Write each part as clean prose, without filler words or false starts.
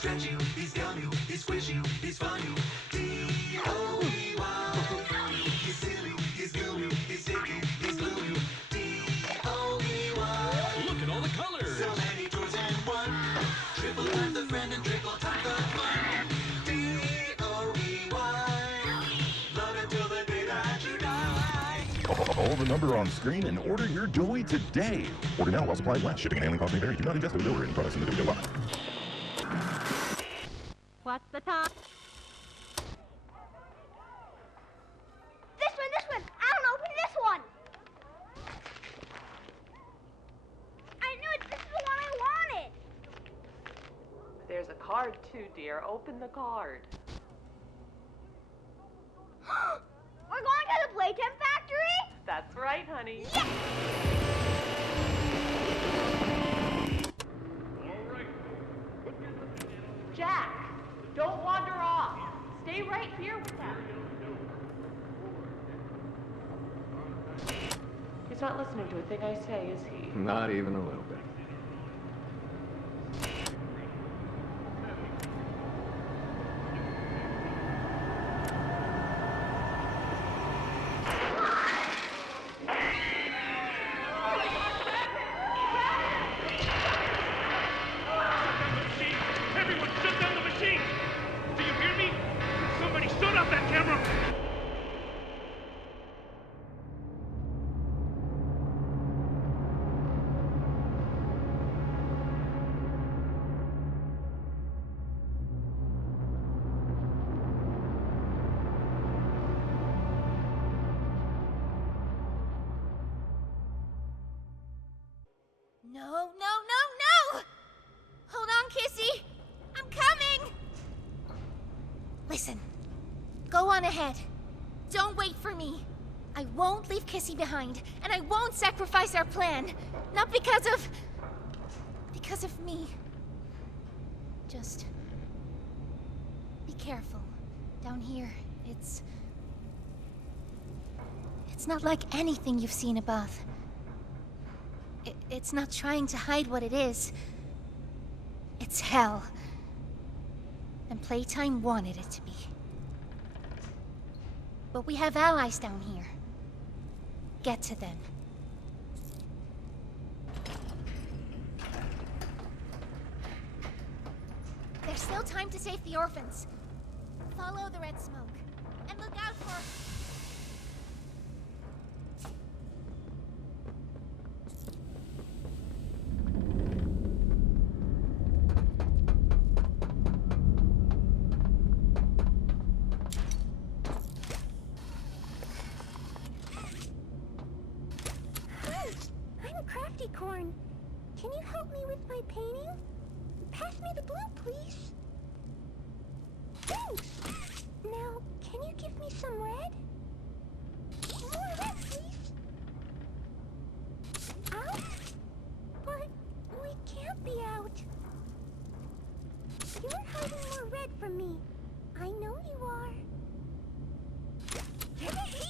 stretch you, he's gum you, he's squish you, he's fun you. D-O-E-Y. He's seal you, he's glue you, he's stick you, he's glue you. D-O-E-Y. Look at all the colors. So many toys and one. Triple times the friend and triple times the fun. D-O-E-Y. Love it till the day that you die. Call the number on screen and order your joy today. Order now while supplies last. Shipping and handling costs may vary. Do not ingest or deliver any products in the video box. What's the time? This one! I don't open this one! I knew it! This is the one I wanted! There's a card too, dear. Open the card. We're going to the Playtime Factory? That's right, honey. Yes! Jack, don't wander off. Stay right here with them. He's not listening to a thing I say, is he? Not even a little bit. No! Hold on, Kissy! I'm coming! Listen, go on ahead. Don't wait for me. I won't leave Kissy behind, and I won't sacrifice our plan. Not because of me. Just be careful. Down here, it's not like anything you've seen above. It's not trying to hide what it is. It's hell. And Playtime wanted it to be. But we have allies down here. Get to them. There's still time to save the orphans. Follow the red smoke. And look out for... Crafty corn. Can you help me with my painting? Pass me the blue, please. Thanks. Now, can you give me some red? More red, please. Out? But we can't be out. You're hiding more red from me. I know you are. Give it here!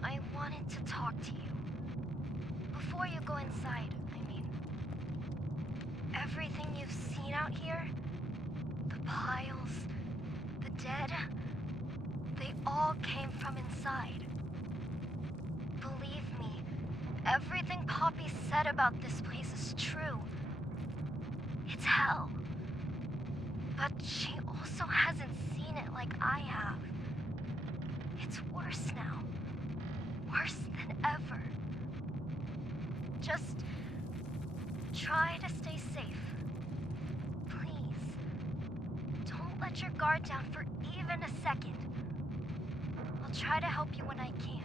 I wanted to talk to you. Before you go inside, I mean. Everything you've seen out here, the piles, the dead, they all came from inside. Believe me, everything Poppy said about this place is true. It's hell. But she also hasn't seen it like I have. It's worse now. Worse than ever. Just try to stay safe. Please. Don't let your guard down for even a second. I'll try to help you when I can.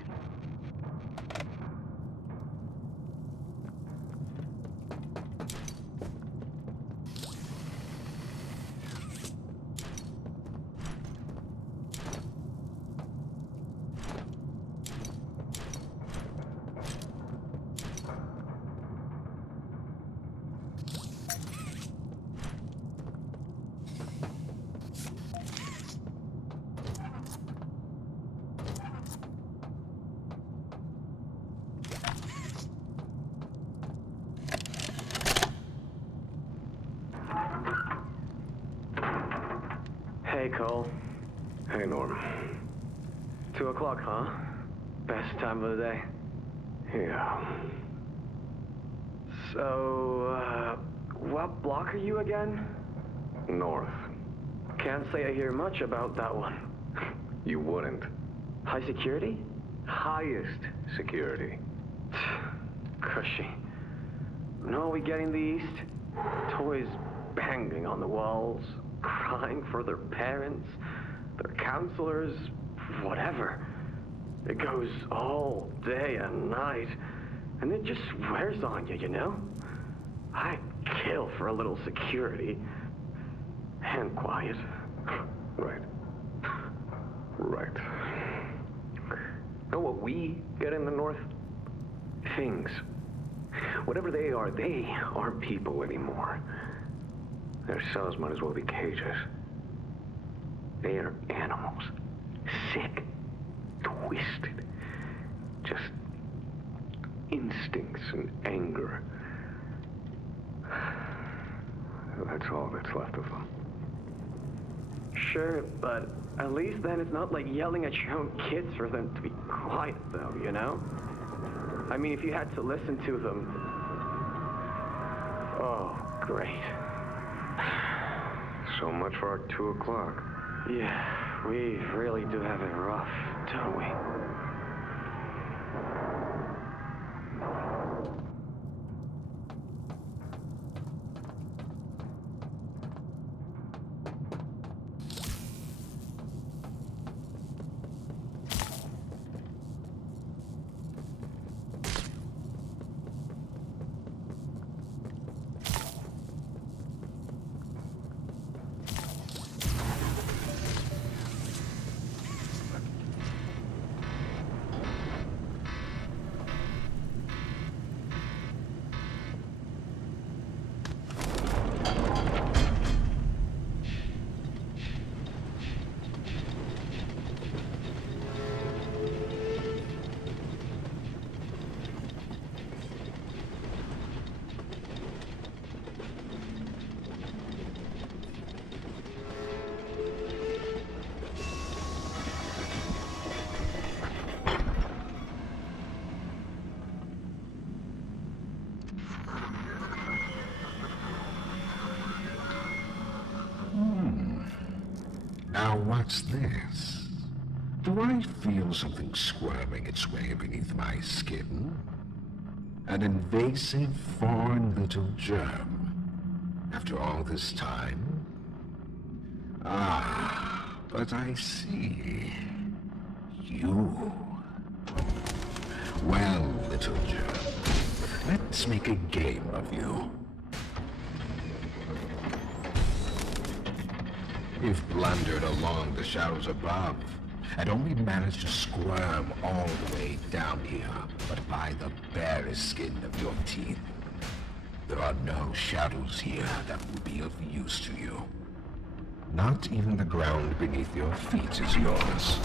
Hey, Cole. Hey, Norm. 2 o'clock, huh? Best time of the day. Yeah. So, what block are you again? North. Can't say I hear much about that one. You wouldn't. High security? Highest security. Cushy. No, we get in the east. Toys banging on the walls, crying for their parents, their counselors, whatever. It goes all day and night, and it just wears on you, you know? I'd kill for a little security. And quiet. Right. Right. Know what we get in the North? Things. Whatever they aren't people anymore. Their cells might as well be cages. They are animals. Sick. Twisted. Just instincts and anger. That's all that's left of them. Sure, but at least then it's not like yelling at your own kids for them to be quiet, though, you know? I mean, if you had to listen to them... Oh, great. So much for our 2 o'clock. Yeah, we really do have it rough, don't we? Now what's this? Do I feel something squirming its way beneath my skin? An invasive foreign little germ. After all this time? Ah, but I see. You. Well, little germ, let's make a game of you. You've blundered along the shadows above, and only managed to squirm all the way down here, but by the barest skin of your teeth. There are no shadows here that will be of use to you. Not even the ground beneath your feet is yours.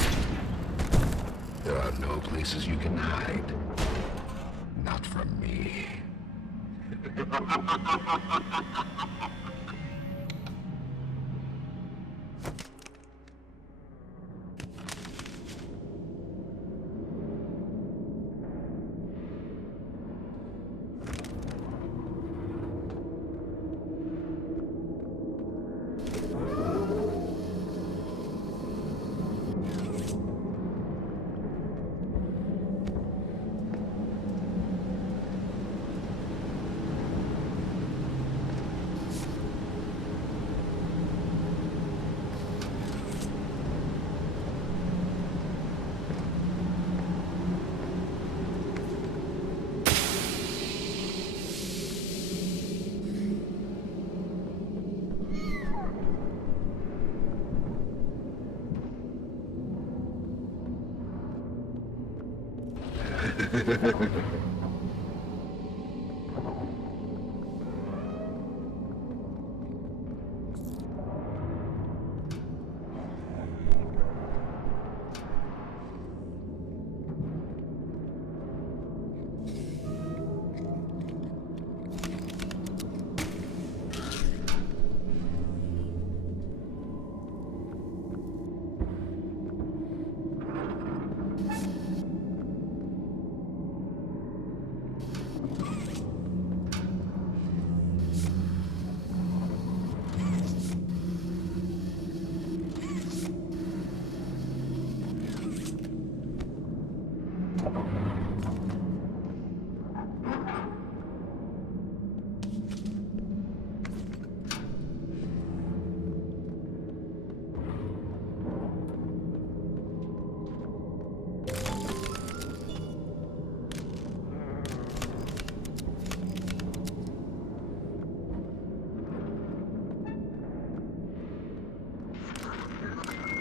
There are no places you can hide. Not from me.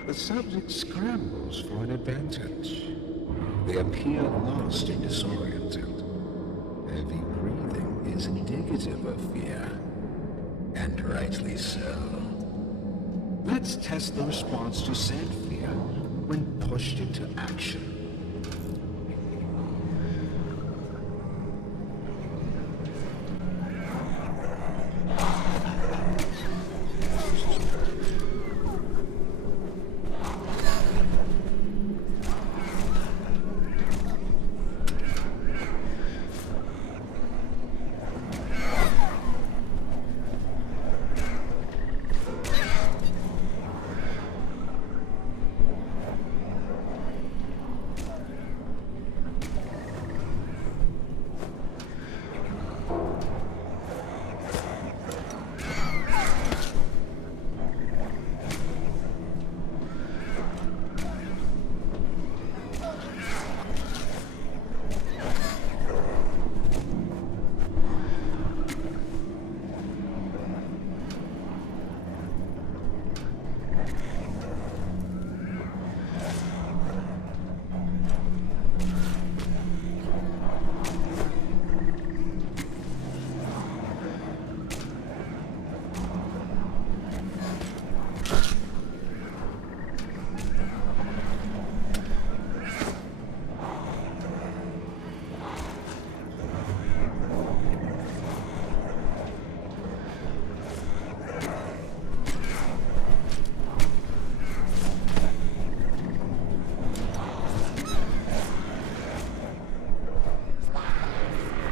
The subject scrambles for an advantage. They appear lost and disoriented. Heavy breathing is indicative of fear, and rightly so. Let's test the response to said fear when pushed into action.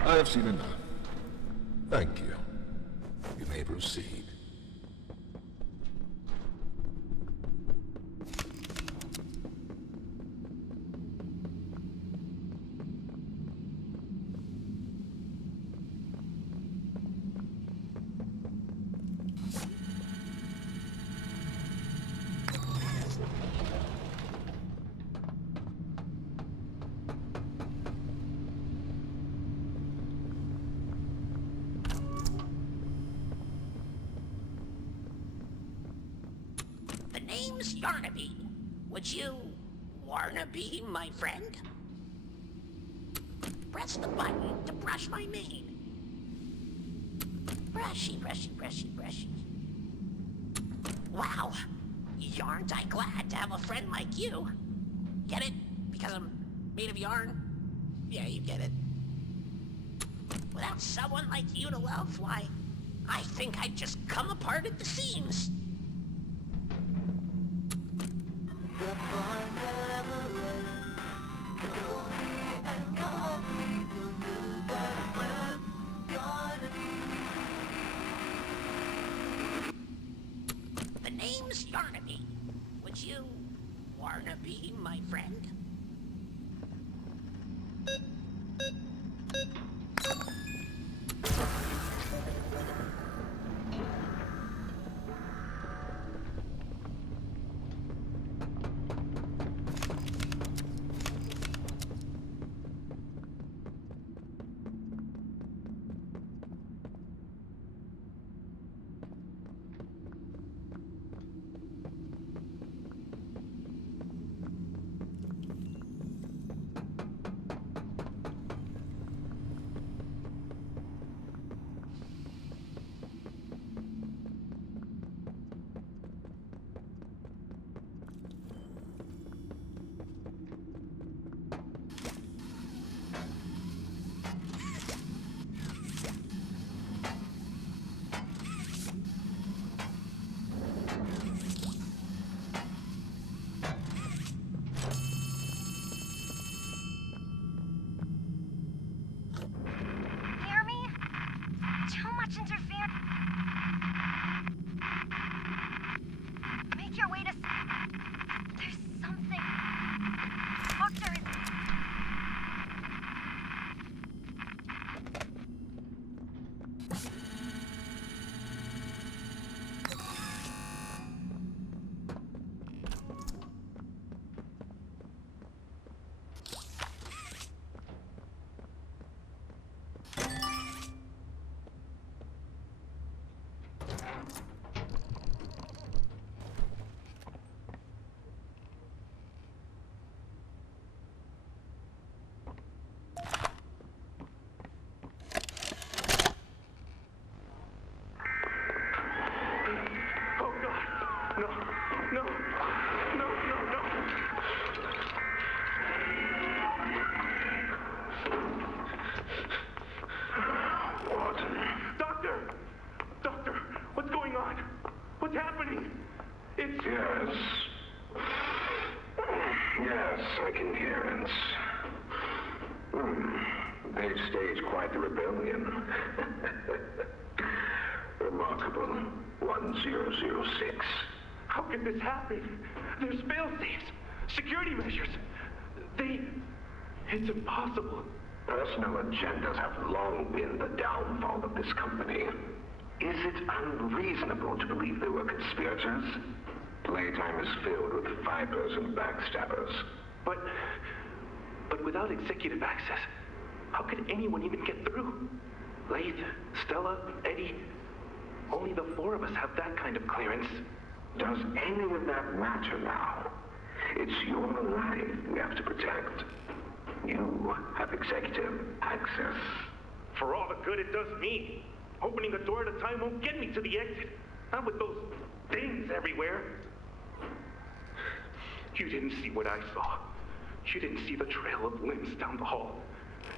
I have seen enough. Thank you. You may proceed. Name's Yarnaby. Would you wanna be my friend? Press the button to brush my mane. Brushy, brushy, brushy, brushy. Wow. Aren't I glad to have a friend like you? Get it? Because I'm made of yarn? Yeah, you get it. Without someone like you to love, why, I think I'd just come apart at the seams. The name's Yarnaby. Would you wanna be my friend? Make your way to... There's something... Doctor is... Yes, I can hear it. They've staged quite the rebellion. Remarkable. 1006. How could this happen? There's fail-safes, security measures. It's impossible. Personal agendas have long been the downfall of this company. Is it unreasonable to believe they were conspirators? Playtime is filled with vipers and backstabbers. But without executive access, how could anyone even get through? Lathe, Stella, Eddie, only the four of us have that kind of clearance. Does any of that matter now? It's your life we have to protect. You have executive access. For all the good it does me, opening a door at a time won't get me to the exit. Not with those things everywhere. You didn't see what I saw. You didn't see the trail of limbs down the hall.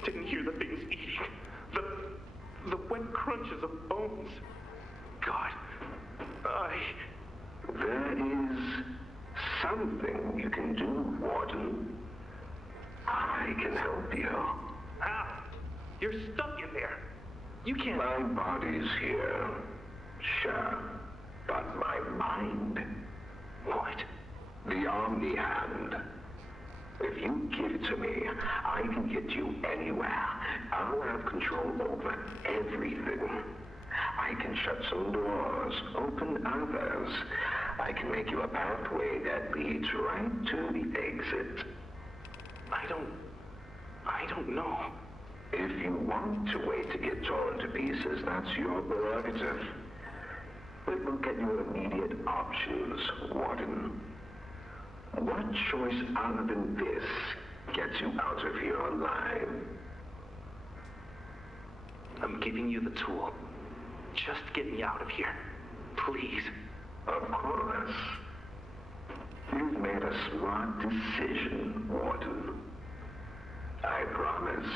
Didn't hear the things eating. The wet crunches of bones. God, There is something you can do, Warden. I can help you. How? You're stuck in there. You can't... My body's here. Sure. But my mind... What? The Omni Hand. If you give it to me, I can get you anywhere. I'll have control over everything. I can shut some doors, open others. I can make you a pathway that leads right to the exit. I don't know. If you want to wait to get torn to pieces, that's your prerogative. But we'll get you immediate options, Warden. What choice other than this gets you out of here alive? I'm giving you the tool. Just get me out of here. Please. Of course. You've made a smart decision, Warden. I promise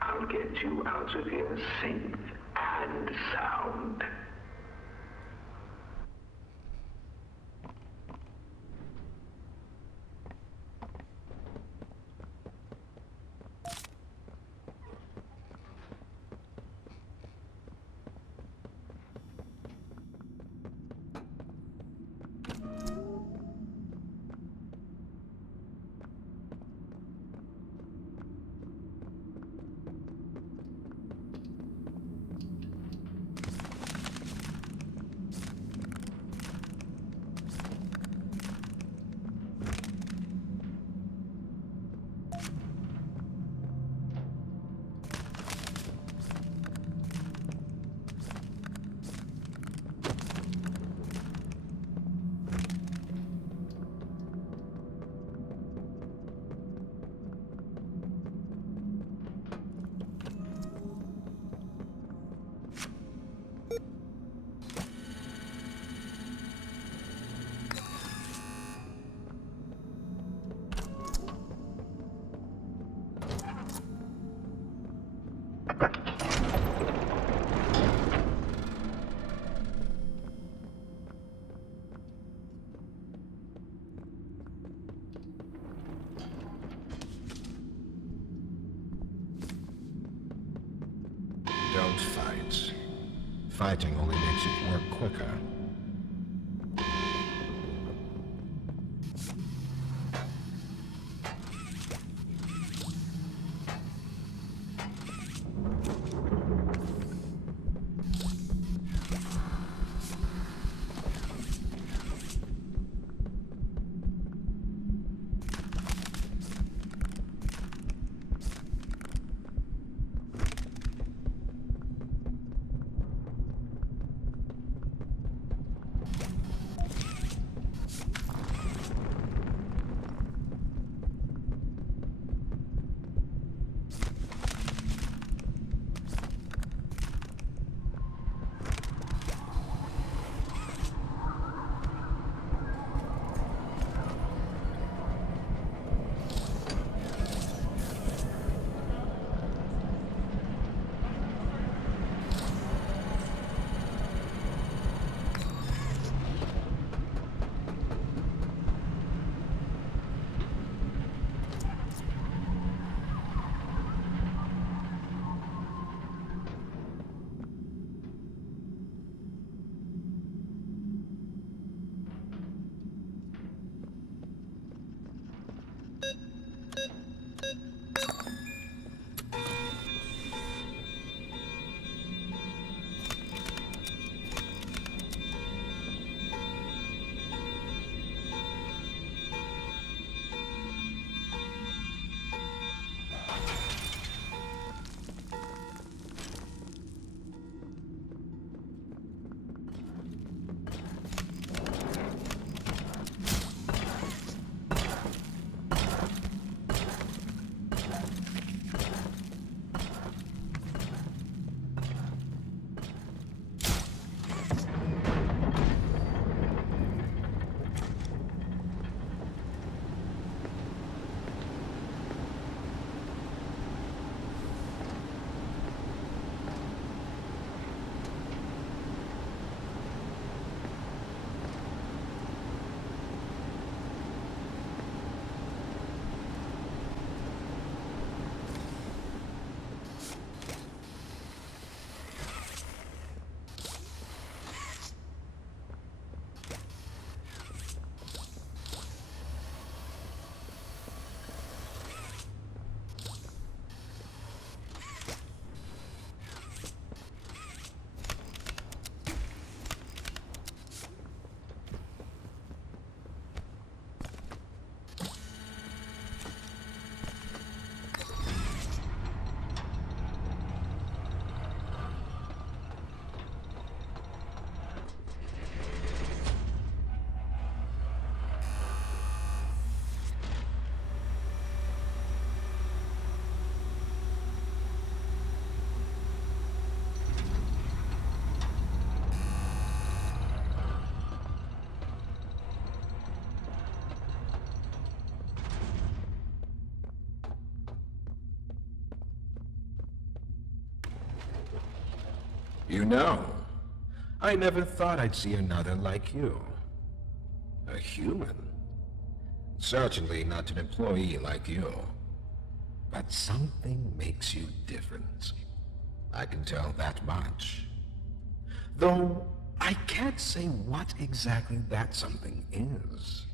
I'll get you out of here safe and sound. Don't fight. Fighting only makes it work quicker. You know, I never thought I'd see another like you. A human. Certainly not an employee like you. But something makes you different. I can tell that much. Though I can't say what exactly that something is.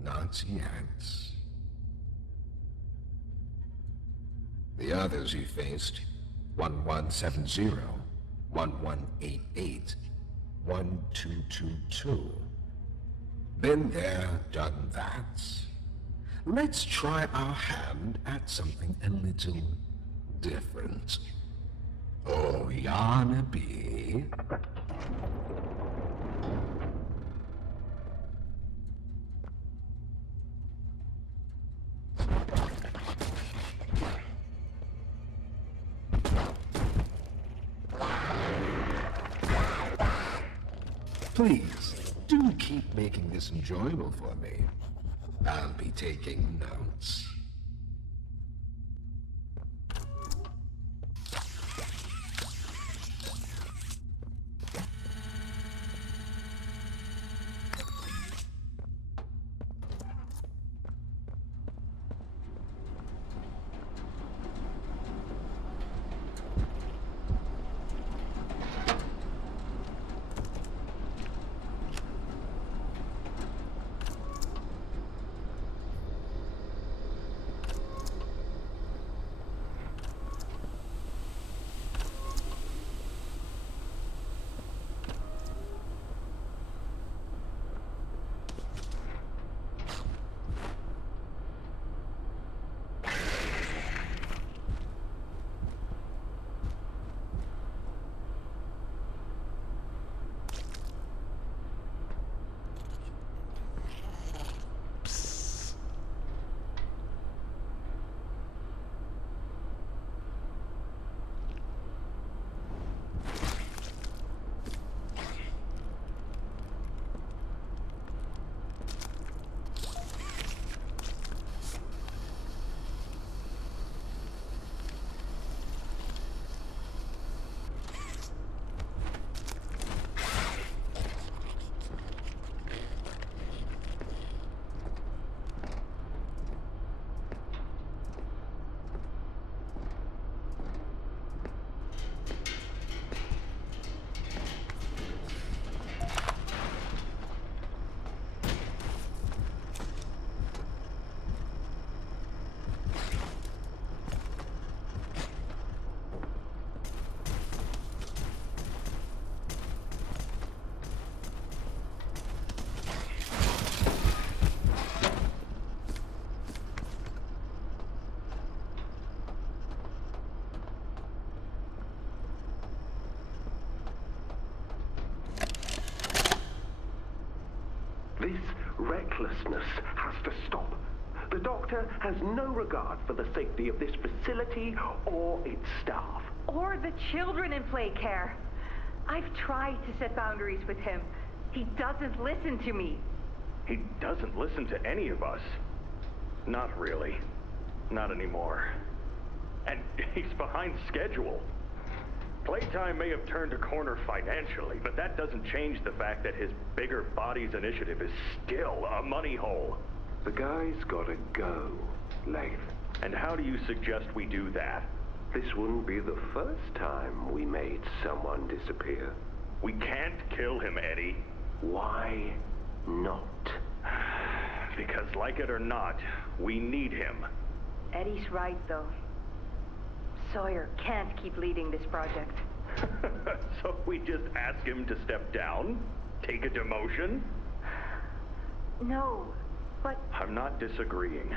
Not yet. The others you faced, 1170, 1188, 1222. Been there, done that. Let's try our hand at something a little different. Oh, Yarnaby. Please, do keep making this enjoyable for me. I'll be taking notes. This recklessness has to stop. The doctor has no regard for the safety of this facility or its staff. Or the children in play care. I've tried to set boundaries with him. He doesn't listen to me. He doesn't listen to any of us. Not really. Not anymore. And he's behind schedule. Playtime may have turned a corner financially, but that doesn't change the fact that his bigger bodies initiative is still a money hole. The guy's gotta go, Leif. And how do you suggest we do that? This wouldn't be the first time we made someone disappear. We can't kill him, Eddie. Why not? Because, like it or not, we need him. Eddie's right, though. Sawyer can't keep leading this project. So we just ask him to step down? Take a demotion? No, but... I'm not disagreeing.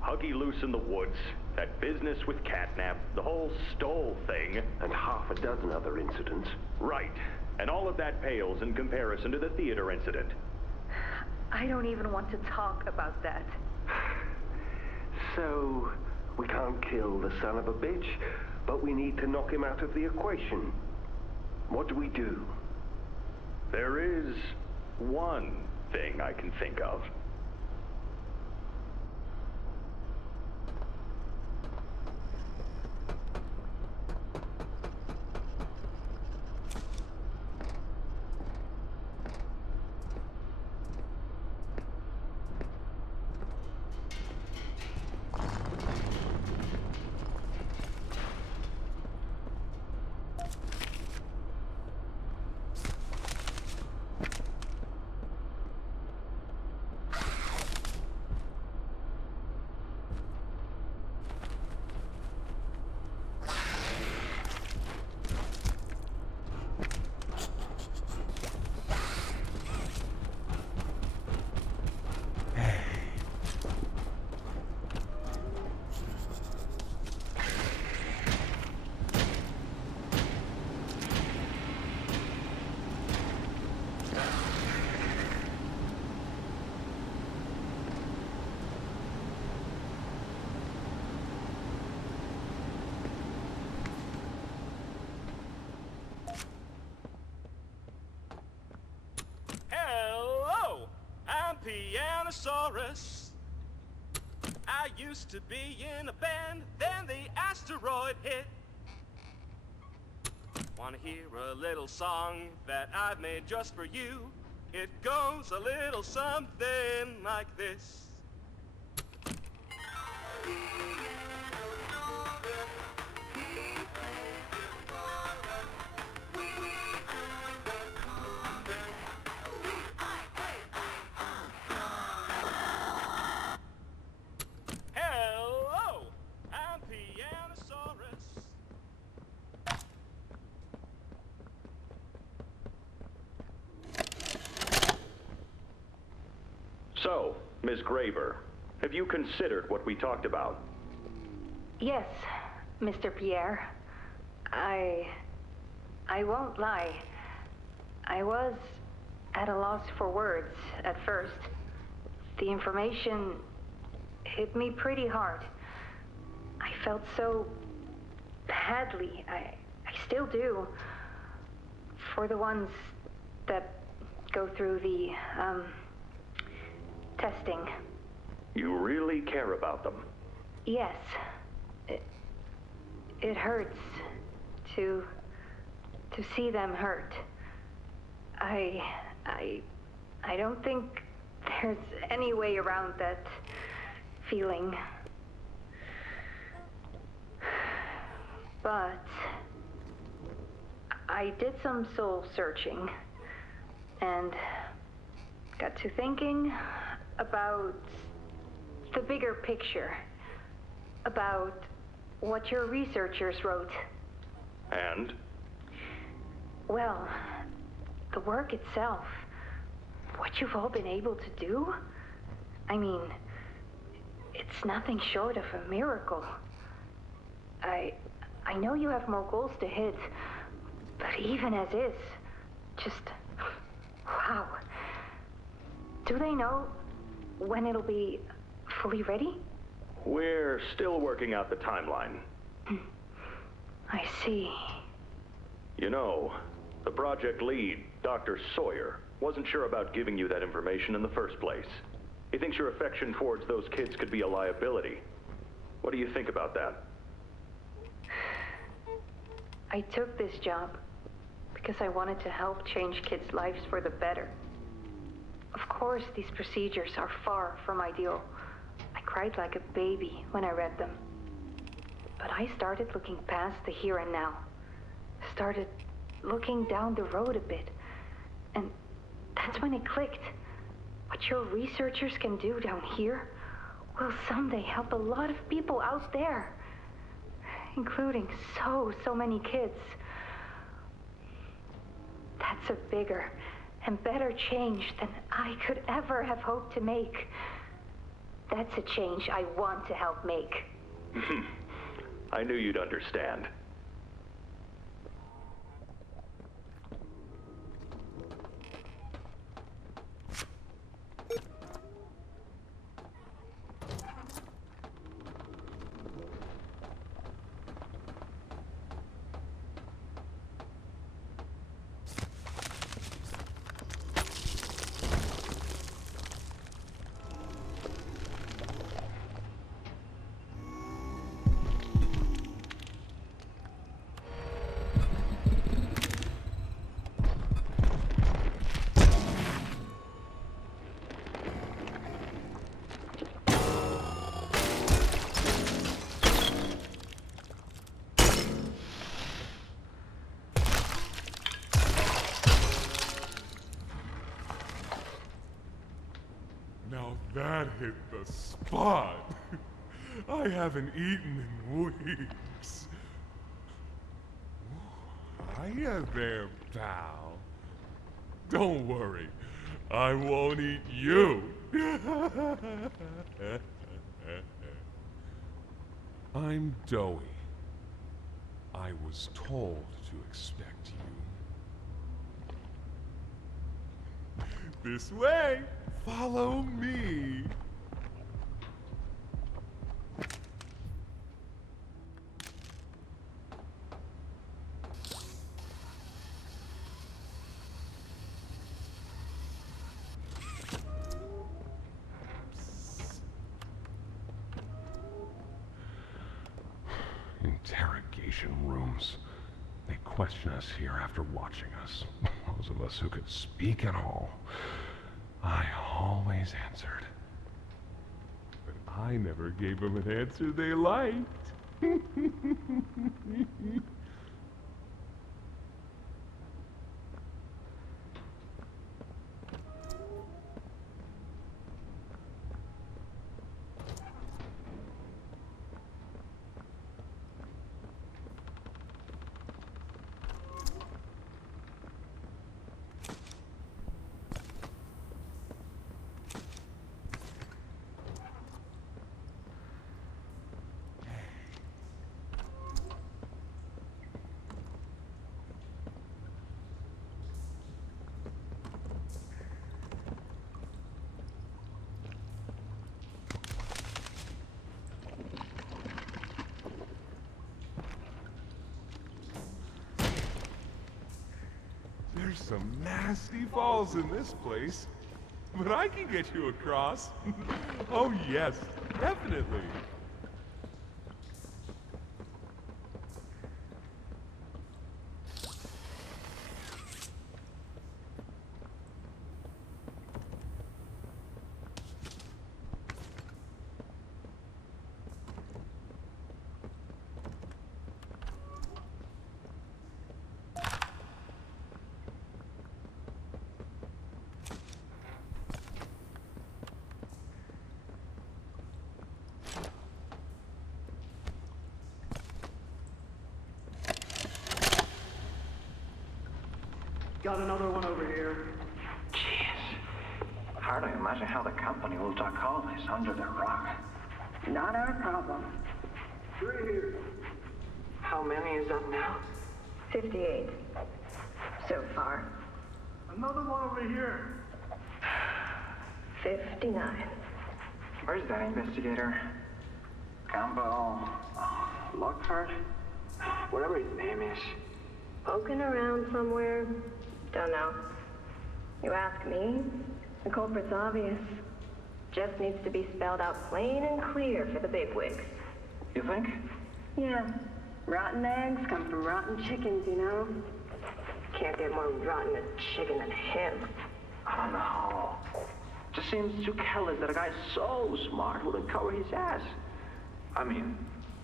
Huggy loose in the woods, that business with Catnap, the whole Stoll thing... And half a dozen other incidents. Right. And all of that pales in comparison to the theater incident. I don't even want to talk about that. So, we can't kill the son of a bitch, but we need to knock him out of the equation. What do we do? There is one thing I can think of. Tyrannosaurus. I used to be in a band, then the asteroid hit. Wanna hear a little song that I've made just for you? It goes a little something like this. Hello, I'm Pianosaurus. So, Ms. Graver, have you considered what we talked about? Yes, Mr. Pierre. I won't lie. I was at a loss for words at first. The information hit me pretty hard. I felt so badly. I still do. For the ones that go through the, testing. You really care about them? Yes. It hurts to see them hurt. I don't think there's any way around that feeling. But I did some soul searching and got to thinking about the bigger picture, about what your researchers wrote. And? Well, the work itself, what you've all been able to do, I mean, it's nothing short of a miracle. I know you have more goals to hit, but even as is, just, wow. Do they know when it'll be fully ready? We're still working out the timeline. I see. You know, the project lead, Dr. Sawyer, wasn't sure about giving you that information in the first place. He thinks your affection towards those kids could be a liability. What do you think about that? I took this job because I wanted to help change kids' lives for the better. Of course, these procedures are far from ideal. I cried like a baby when I read them. But I started looking past the here and now. Started looking down the road a bit. And that's when it clicked. What your researchers can do down here will someday help a lot of people out there. Including so many kids. That's a bigger and better change than I could ever have hoped to make. That's a change I want to help make. I knew you'd understand. Now that hit the spot. I haven't eaten in weeks. Hiya there, pal. Don't worry, I won't eat you. I'm Doughy. I was told to expect you. This way! Follow me! Interrogation rooms. They question us here after watching us. Those of us who could speak at all. I always answered. But I never gave them an answer they liked. There's some nasty falls in this place, but I can get you across. Oh yes, definitely. Got another one over here. Jeez. Hard to imagine how the company will duck all this under the rug. Not our problem. 3 here. How many is up now? 58. So far. Another one over here. 59. Where's that investigator? Campbell... Lockford? Whatever his name is. Poking around somewhere? Don't know. You ask me? The culprit's obvious. Just needs to be spelled out plain and clear for the bigwigs. You think? Yeah. Rotten eggs come from rotten chickens, you know? Can't get more rotten a chicken than him. I don't know. Just seems too careless that a guy so smart wouldn't cover his ass. I mean,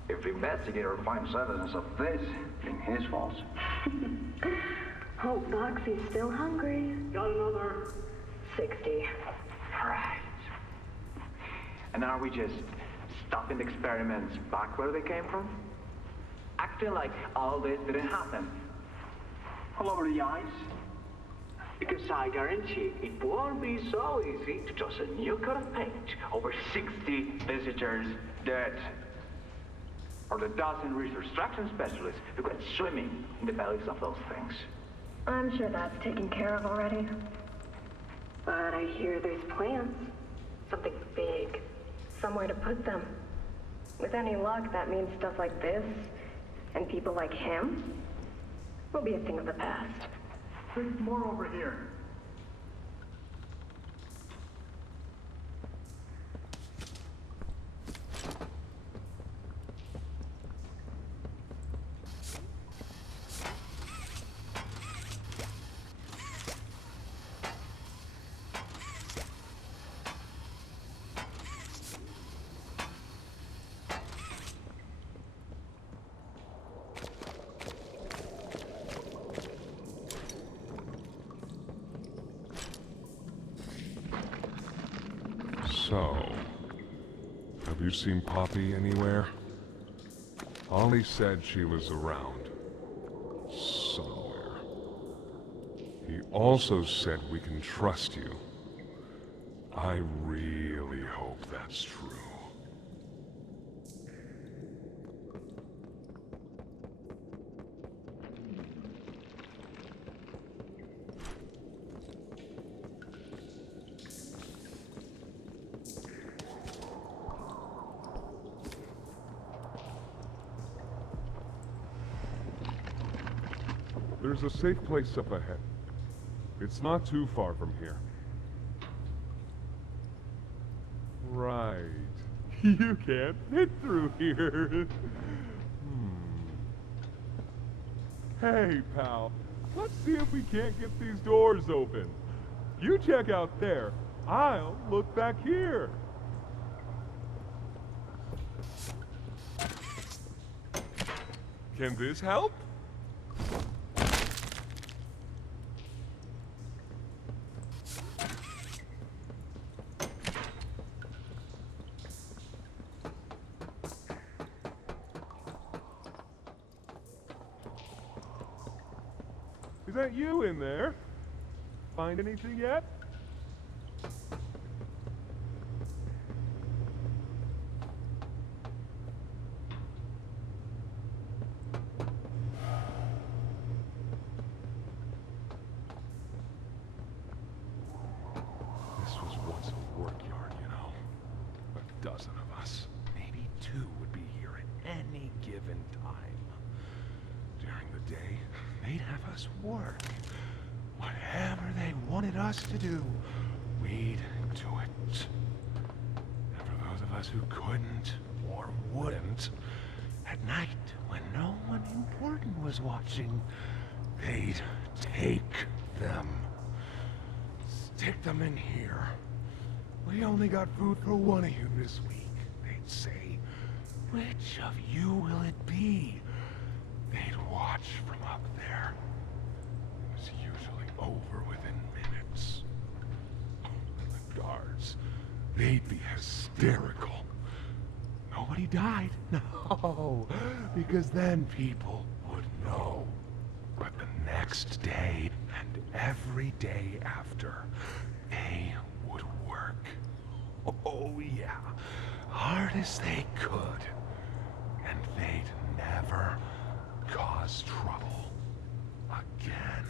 if the investigator finds evidence of this, it's his fault. Hope Foxy's still hungry. Got another. 60. Right. And are we just stopping the experiments back where they came from? Acting like all this didn't happen. All over the ice? Because I guarantee it won't be so easy to toss a new coat of paint over 60 visitors dead. Or the dozen research extraction specialists who went swimming in the bellies of those things. I'm sure that's taken care of already. But I hear there's plans. Something big. Somewhere to put them. With any luck, that means stuff like this, and people like him, will be a thing of the past. There's more over here. So, have you seen Poppy anywhere? Ollie said she was around. Somewhere. He also said we can trust you. I really hope that's true. There's a safe place up ahead. It's not too far from here. Right. You can't fit through here. Hey, pal. Let's see if we can't get these doors open. You check out there. I'll look back here. Can this help? Is that you in there? Find anything yet? This was once a work yard, you know. A dozen of us. Maybe 2 would be here at any given time. During the day, they'd have us work. Whatever they wanted us to do, we'd do it. And for those of us who couldn't or wouldn't, at night, when no one important was watching, they'd take them. Stick them in here. We only got food for one of you this week, they'd say. Which of you will it be? They'd watch from up there. It was usually over within minutes. The guards, they'd be hysterical. Nobody died, no, because then people would know. But the next day and every day after, they would work. Oh yeah, hard as they could. And they'd never cause trouble again.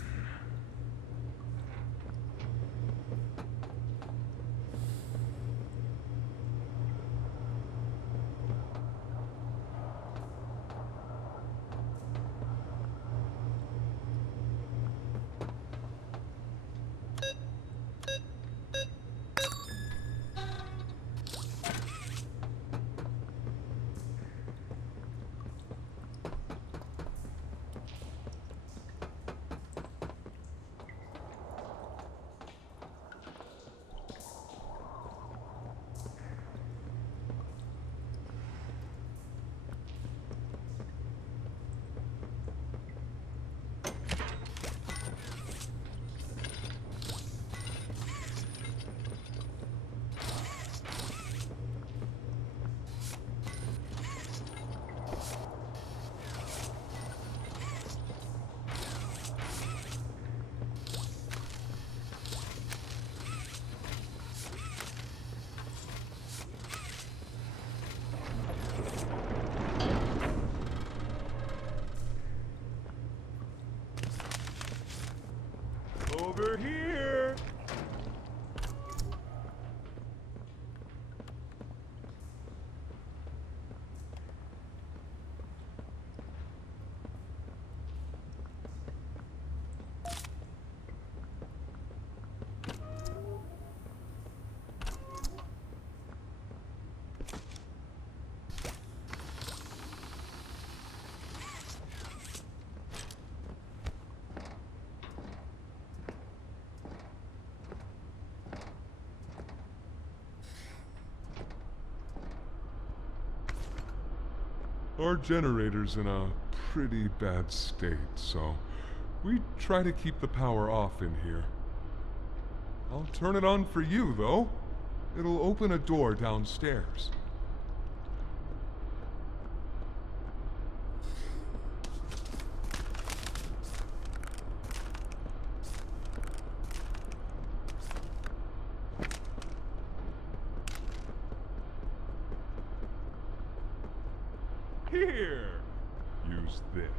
Over here! Our generator's in a pretty bad state, so we try to keep the power off in here. I'll turn it on for you, though. It'll open a door downstairs. Here! Use this.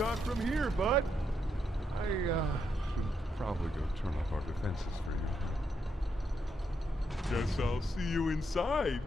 shot from here, bud. I should probably go turn off our defenses for you. Guess I'll see you inside.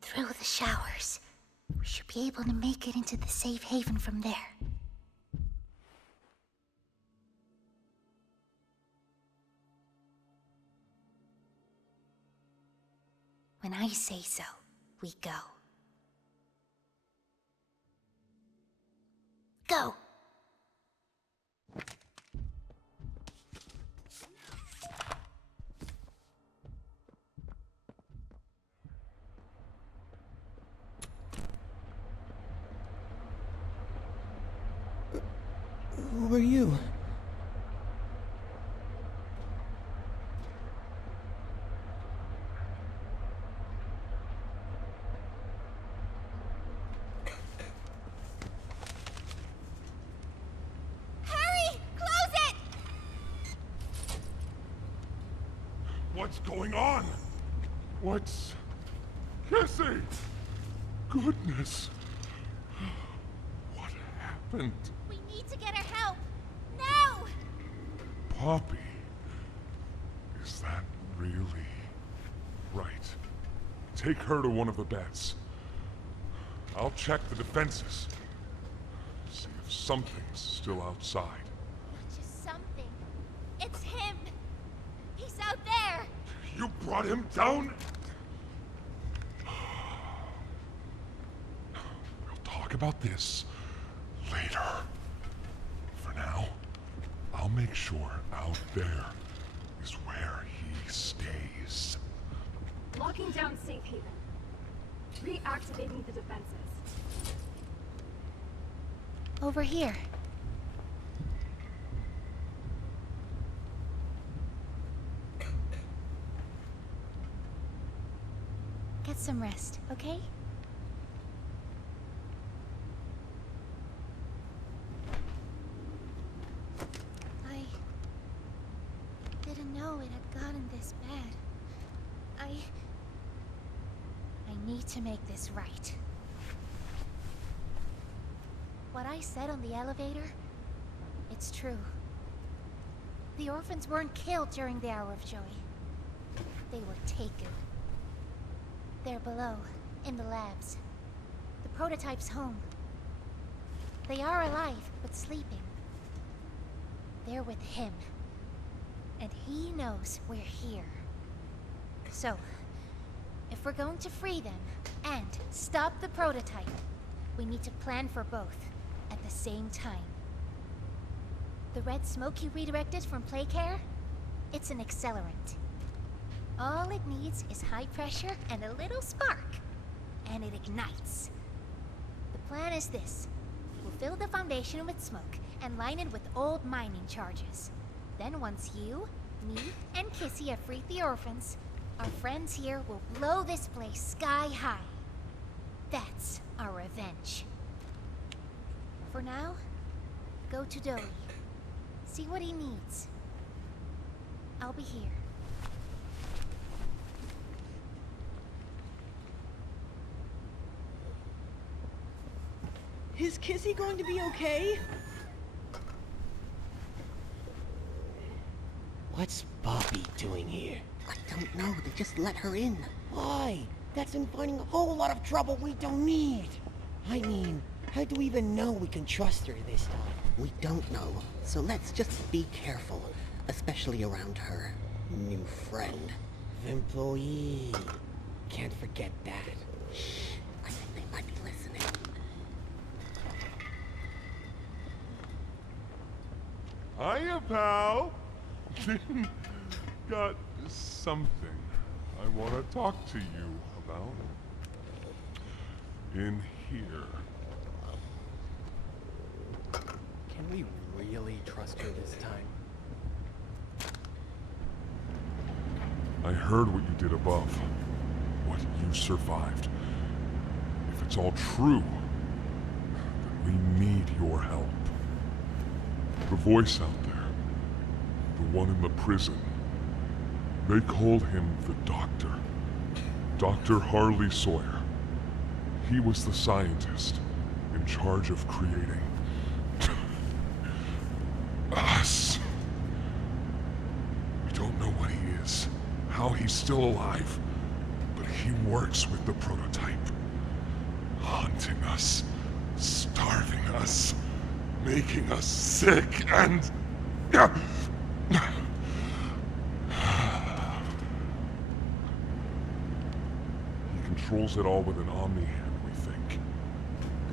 Through the showers. We should be able to make it into the safe haven from there. When I say so, we go. Go! Who are you? Hurry! Close it! What's going on? What's... Kissy! Goodness! What happened? We need to get her help! Now! Poppy? Is that really... right? Take her to one of the beds. I'll check the defenses. See if something's still outside. Not just something. It's him! He's out there! You brought him down? We'll talk about this later. For now, I'll make sure out there is where he stays. Locking down safe haven. Reactivating the defenses. Over here. Get some rest, okay? I didn't know it had gotten this bad. I need to make this right. What I said on the elevator, it's true. The orphans weren't killed during the hour of joy. They were taken. They're below, in the labs. The prototype's home. They are alive, but sleeping. They're with him. And he knows we're here. So, if we're going to free them, and stop the prototype, we need to plan for both, at the same time. The red smoke you redirected from Playcare? It's an accelerant. All it needs is high pressure and a little spark, and it ignites. The plan is this. We'll fill the foundation with smoke and line it with old mining charges. Then once you, me, and Kissy have freed the orphans, our friends here will blow this place sky high. That's our revenge. For now, go to Dolly. See what he needs. I'll be here. Is Kissy going to be okay? What's Poppy doing here? I don't know. They just let her in. Why? That's inviting a whole lot of trouble we don't need. I mean, how do we even know we can trust her this time? We don't know. So let's just be careful. Especially around her new friend. Employee. Can't forget that. I think they might be listening. Hiya, pal. Got something I want to talk to you about. In here. Can we really trust her this time? I heard what you did above. What you survived. If it's all true, then we need your help. The voice out there, the one in the prison, they called him the Doctor. Dr. Harley Sawyer. He was the scientist in charge of creating us. We don't know what he is, how he's still alive, but he works with the prototype. Hunting us, starving us, making us sick, and... He controls it all with an Omni Hand, we think.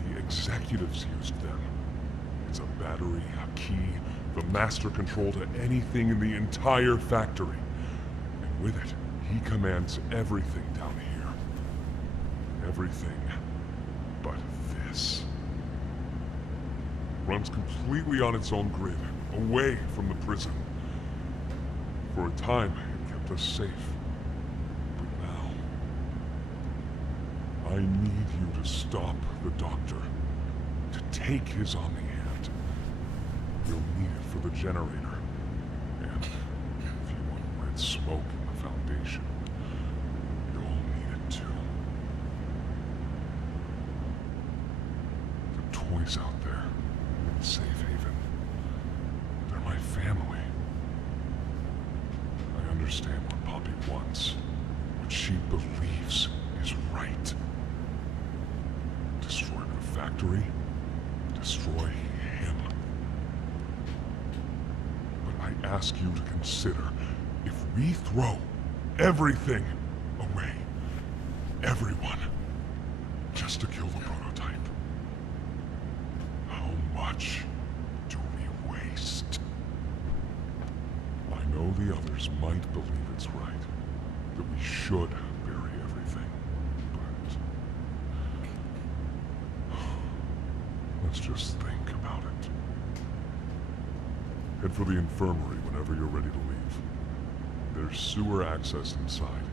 The executives used them. It's a battery, a key, the master control to anything in the entire factory. And with it, he commands everything down here. Everything but this. Runs completely on its own grid, away from the prison. For a time, it kept us safe. But now, I need you to stop the Doctor. To take his Omni Hand. You'll need it for the generator. And if you want red smoke in the Foundation, you'll need it too. The toys out there in Safe Haven, they're my family. I understand what Poppy wants, what she believes is right. Destroy the factory, destroy him. But I ask you to consider, if we throw everything away, everyone, just to kill the prototype, how much do we waste? I know the others might believe it's right, that we should bury everything, but let's just think about it. Head for the infirmary whenever you're ready to leave. There's sewer access inside.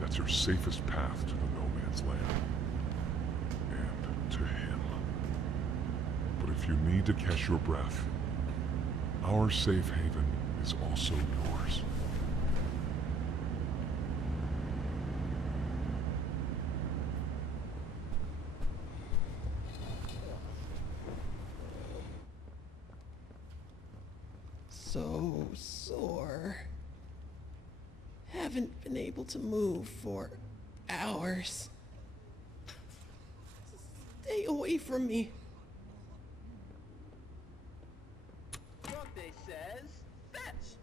That's your safest path to the No Man's Land. And to him. But if you need to catch your breath, our safe haven is also yours. So sore. Haven't been able to move for hours. Stay away from me. What they says, fetch.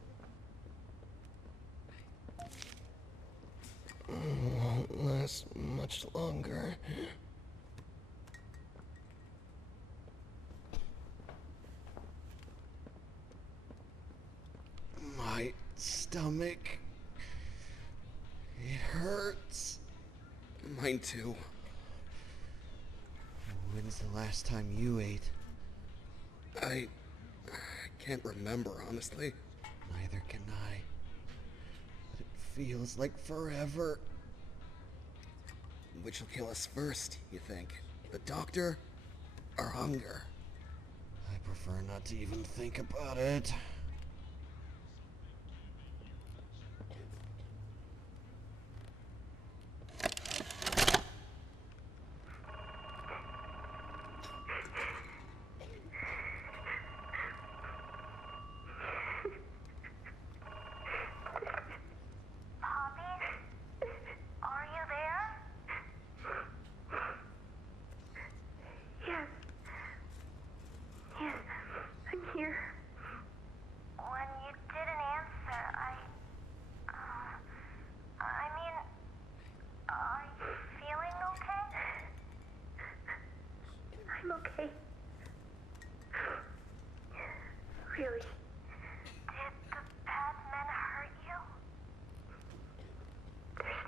Won't last much longer. My stomach. It hurts. Mine too. When's the last time you ate? I can't remember, honestly. Neither can I. But it feels like forever. Which will kill us first, you think? The doctor or hunger? I prefer not to even think about it.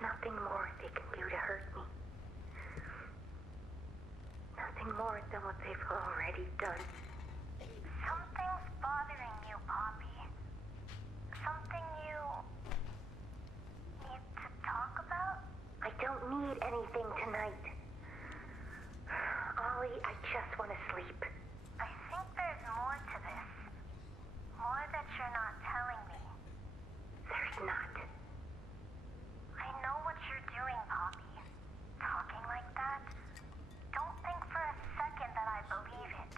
nothing more they can do to hurt me. Nothing more than what they've already done. Something's bothering you, Poppy. Something you need to talk about? I don't need anything tonight. Ollie, I just want to sleep. I think there's more to this. More that you're not telling me. There's not. I know what you're doing, Poppy. Talking like that. Don't think for a second that I believe it.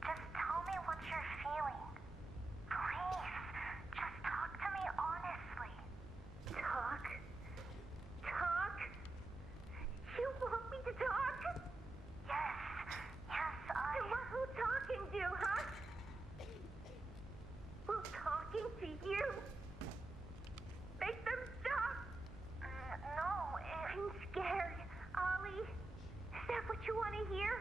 Just tell me what you're feeling. Please, just talk to me honestly. Talk? Talk? You want me to talk? Yes, I... And what will talking do, huh? Will talking to you make them stop? No, I'm scared, Ollie. Is that what you want to hear?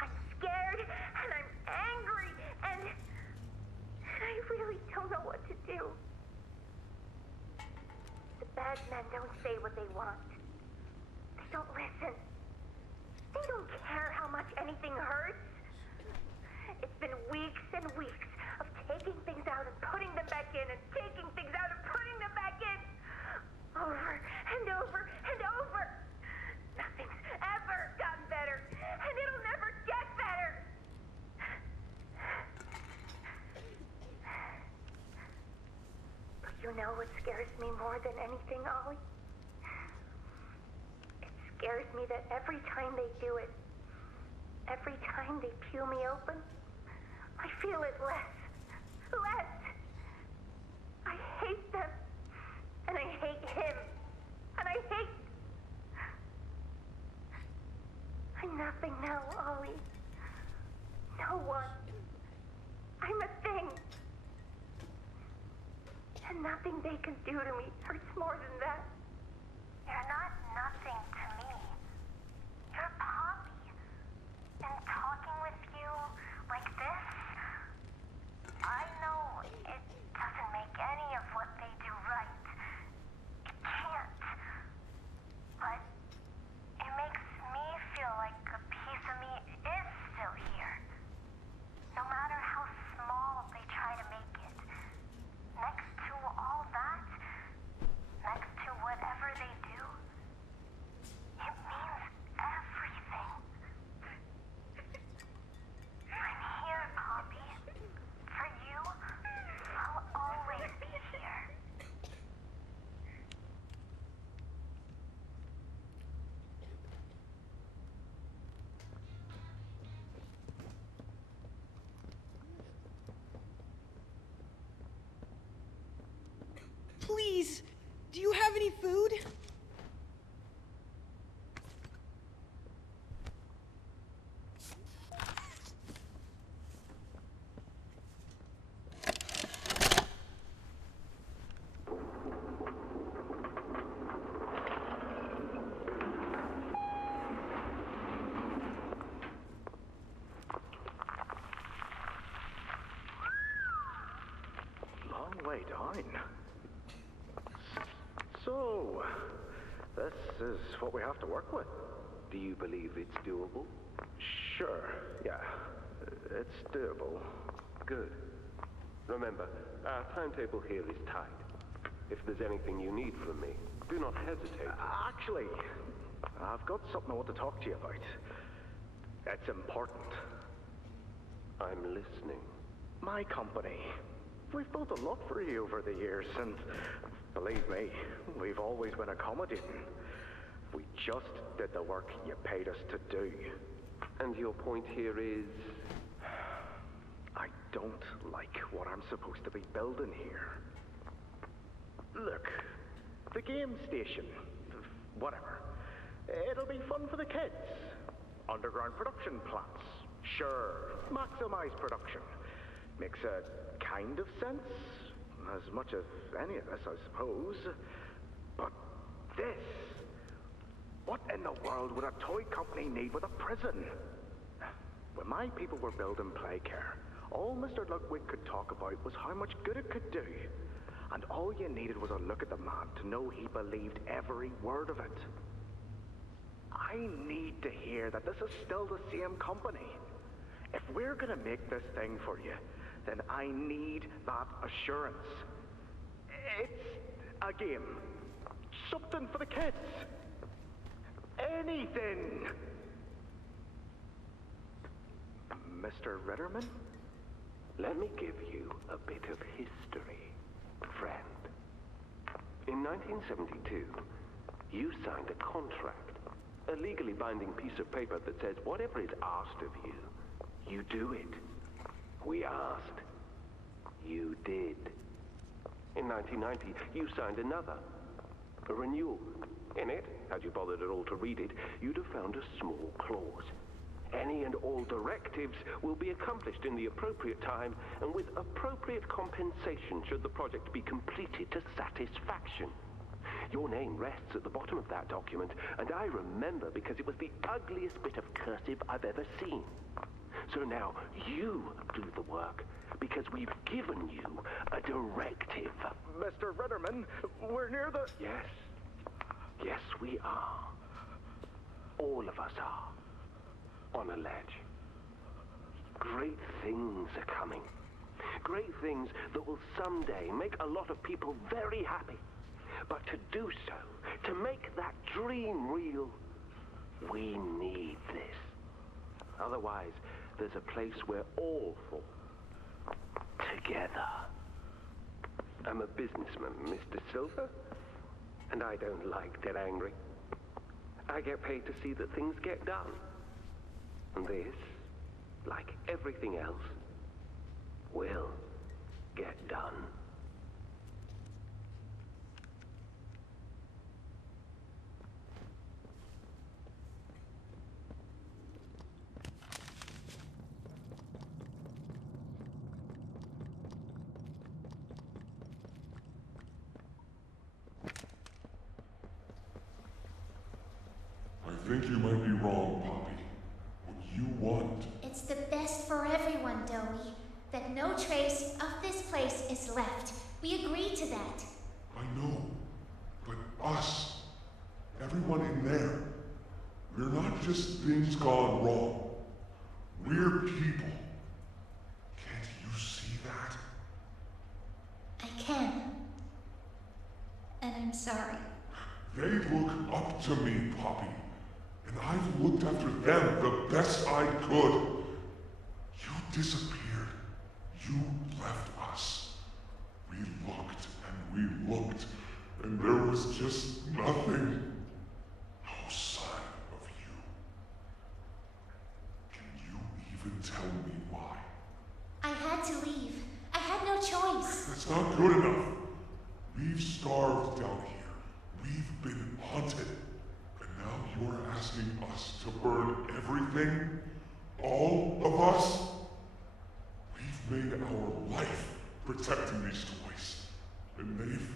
I'm scared, and I'm angry, and I really don't know what to do. The bad men don't say what they want. They don't listen. They don't care how much anything hurts. It's been weeks and weeks of taking things out and putting them back in, and taking things out and putting them back in. Over and over and over. Nothing's ever gotten better, and it'll never get better. But you know what scares me more than anything, Ollie? It scares me that every time they do it, every time they peel me open, I feel it less. Less. I hate them. And I hate him. And I hate... I'm nothing now, Ollie. No one. I'm a thing. And nothing they can do to me hurts more than that. You're not nothing to me. You're Poppy. And talking with you like this, I know it doesn't make any of what they do right. It can't. But it makes me feel like a piece of me is still here. No matter how small they try to make it. Next to all that, next to whatever they do, it means everything. I'm here, Poppy. For you, I'll always be here. Please, do you have any food? Long way down. So, this is what we have to work with. Do you believe it's doable? Sure, yeah. It's doable. Good. Remember, our timetable here is tight. If there's anything you need from me, do not hesitate. Actually, I've got something I want to talk to you about. It's important. I'm listening. My company. We've built a lot for you over the years, and believe me, we've always been accommodating. We just did the work you paid us to do. And your point here is? I don't like what I'm supposed to be building here. Look, the game station, whatever. It'll be fun for the kids. Underground production plants. Sure, maximize production. Makes a kind of sense. As much as any of this, I suppose. But this... What in the world would a toy company need with a prison? When my people were building Playcare, all Mr. Ludwig could talk about was how much good it could do. And all you needed was a look at the man to know he believed every word of it. I need to hear that this is still the same company. If we're gonna make this thing for you, then I need that assurance. It's a game. Something for the kids. Anything. Mr. Ritterman? Let me give you a bit of history, friend. In 1972, you signed a contract, a legally binding piece of paper that says whatever is asked of you, you do it. We asked. You did. In 1990, you signed another, a renewal. In it, had you bothered at all to read it, you'd have found a small clause. Any and all directives will be accomplished in the appropriate time and with appropriate compensation should the project be completed to satisfaction. Your name rests at the bottom of that document, and I remember because it was the ugliest bit of cursive I've ever seen. So now you do the work, because we've given you a directive. Mr. Ritterman, we're near the... Yes. Yes, we are. All of us are. On a ledge. Great things are coming. Great things that will someday make a lot of people very happy. But to do so, to make that dream real, we need this. Otherwise, there's a place we're all for. Together. I'm a businessman, Mr. Silver, and I don't like to get angry. I get paid to see that things get done. And this, like everything else, will get done. I think you might be wrong, Poppy. What you want... It's the best for everyone, Doey. That no trace of this place is left. We agreed to that. I know. But us, everyone in there, we're not just things gone wrong. We're people. Can't you see that? I can. And I'm sorry. They look up to me, Poppy. And I've looked after them the best I could. You disappeared. You left us. We looked and we looked, and there was just nothing. No sign of you. Can you even tell me why? I had to leave. I had no choice. That's not good enough. We've starved down here. We've been hunted. And now you're asking us to burn everything? All of us? We've made our life protecting these toys. And they've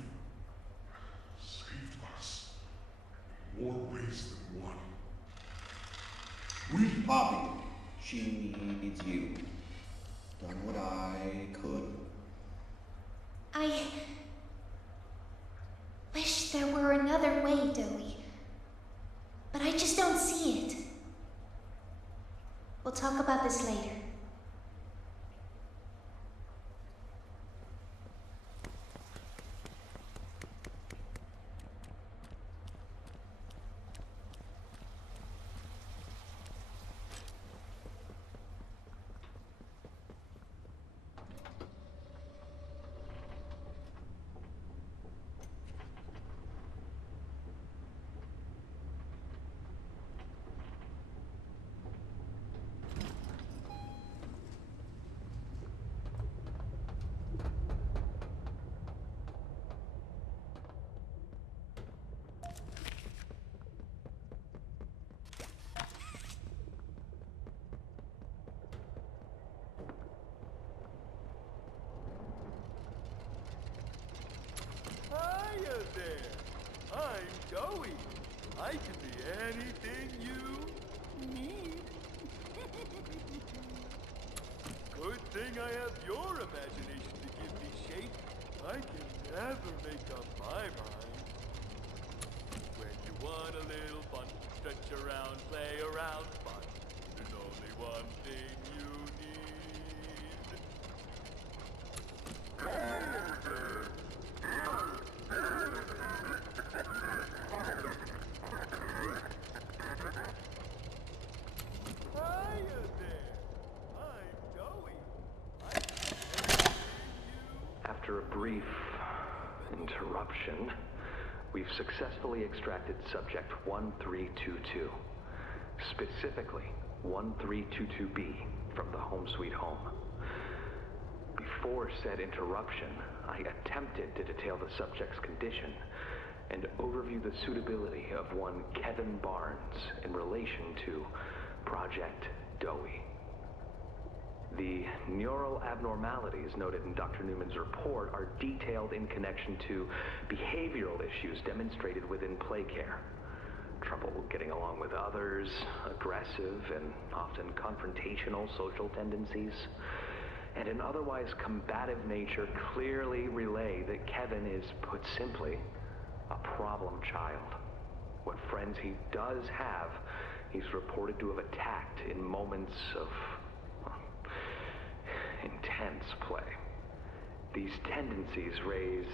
saved us in more ways than one. We, Poppy, she needs you. Done what I could. I wish there were another way, Doey. But I just don't see it. We'll talk about this later. Hiya there! I'm Doey. I can be anything you need. Good thing I have your imagination to give me shape. I can never make up my mind. When you want a little fun, stretch around, play around, fun. There's only one thing you need. Hiya there. I'm Joey. After a brief interruption, we've successfully extracted subject 1322, specifically 1322B, from the Home Sweet Home. Before said interruption, I attempted to detail the subject's condition and overview the suitability of one Kevin Barnes in relation to Project Dowie. The neural abnormalities noted in Dr. Newman's report are detailed in connection to behavioral issues demonstrated within play care. Trouble getting along with others, aggressive and often confrontational social tendencies, and an otherwise combative nature clearly relay that Kevin is, put simply, a problem child. What friends he does have, he's reported to have attacked in moments of intense play. These tendencies raise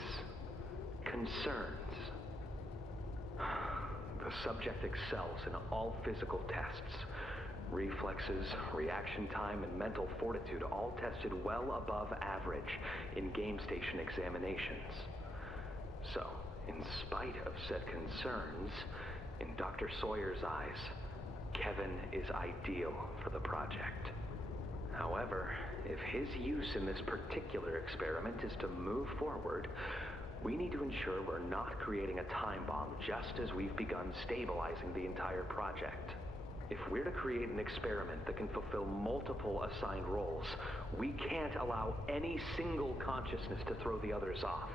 concerns. The subject excels in all physical tests. Reflexes, reaction time, and mental fortitude all tested well above average in game station examinations. So, in spite of said concerns, in Dr. Sawyer's eyes, Kevin is ideal for the project. However, if his use in this particular experiment is to move forward, we need to ensure we're not creating a time bomb just as we've begun stabilizing the entire project. If we're to create an experiment that can fulfill multiple assigned roles, we can't allow any single consciousness to throw the others off.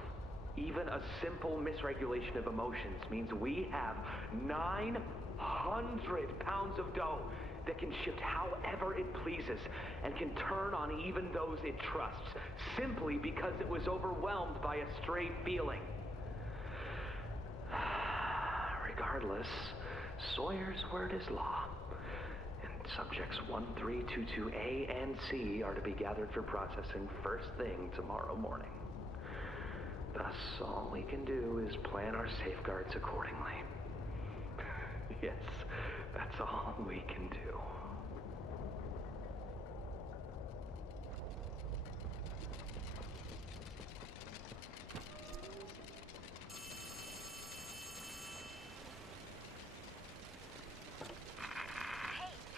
Even a simple misregulation of emotions means we have 900 pounds of dough that can shift however it pleases and can turn on even those it trusts, simply because it was overwhelmed by a stray feeling. Regardless, Sawyer's word is law, and subjects 1322A and C are to be gathered for processing first thing tomorrow morning. Thus, all we can do is plan our safeguards accordingly. Yes, that's all we can do.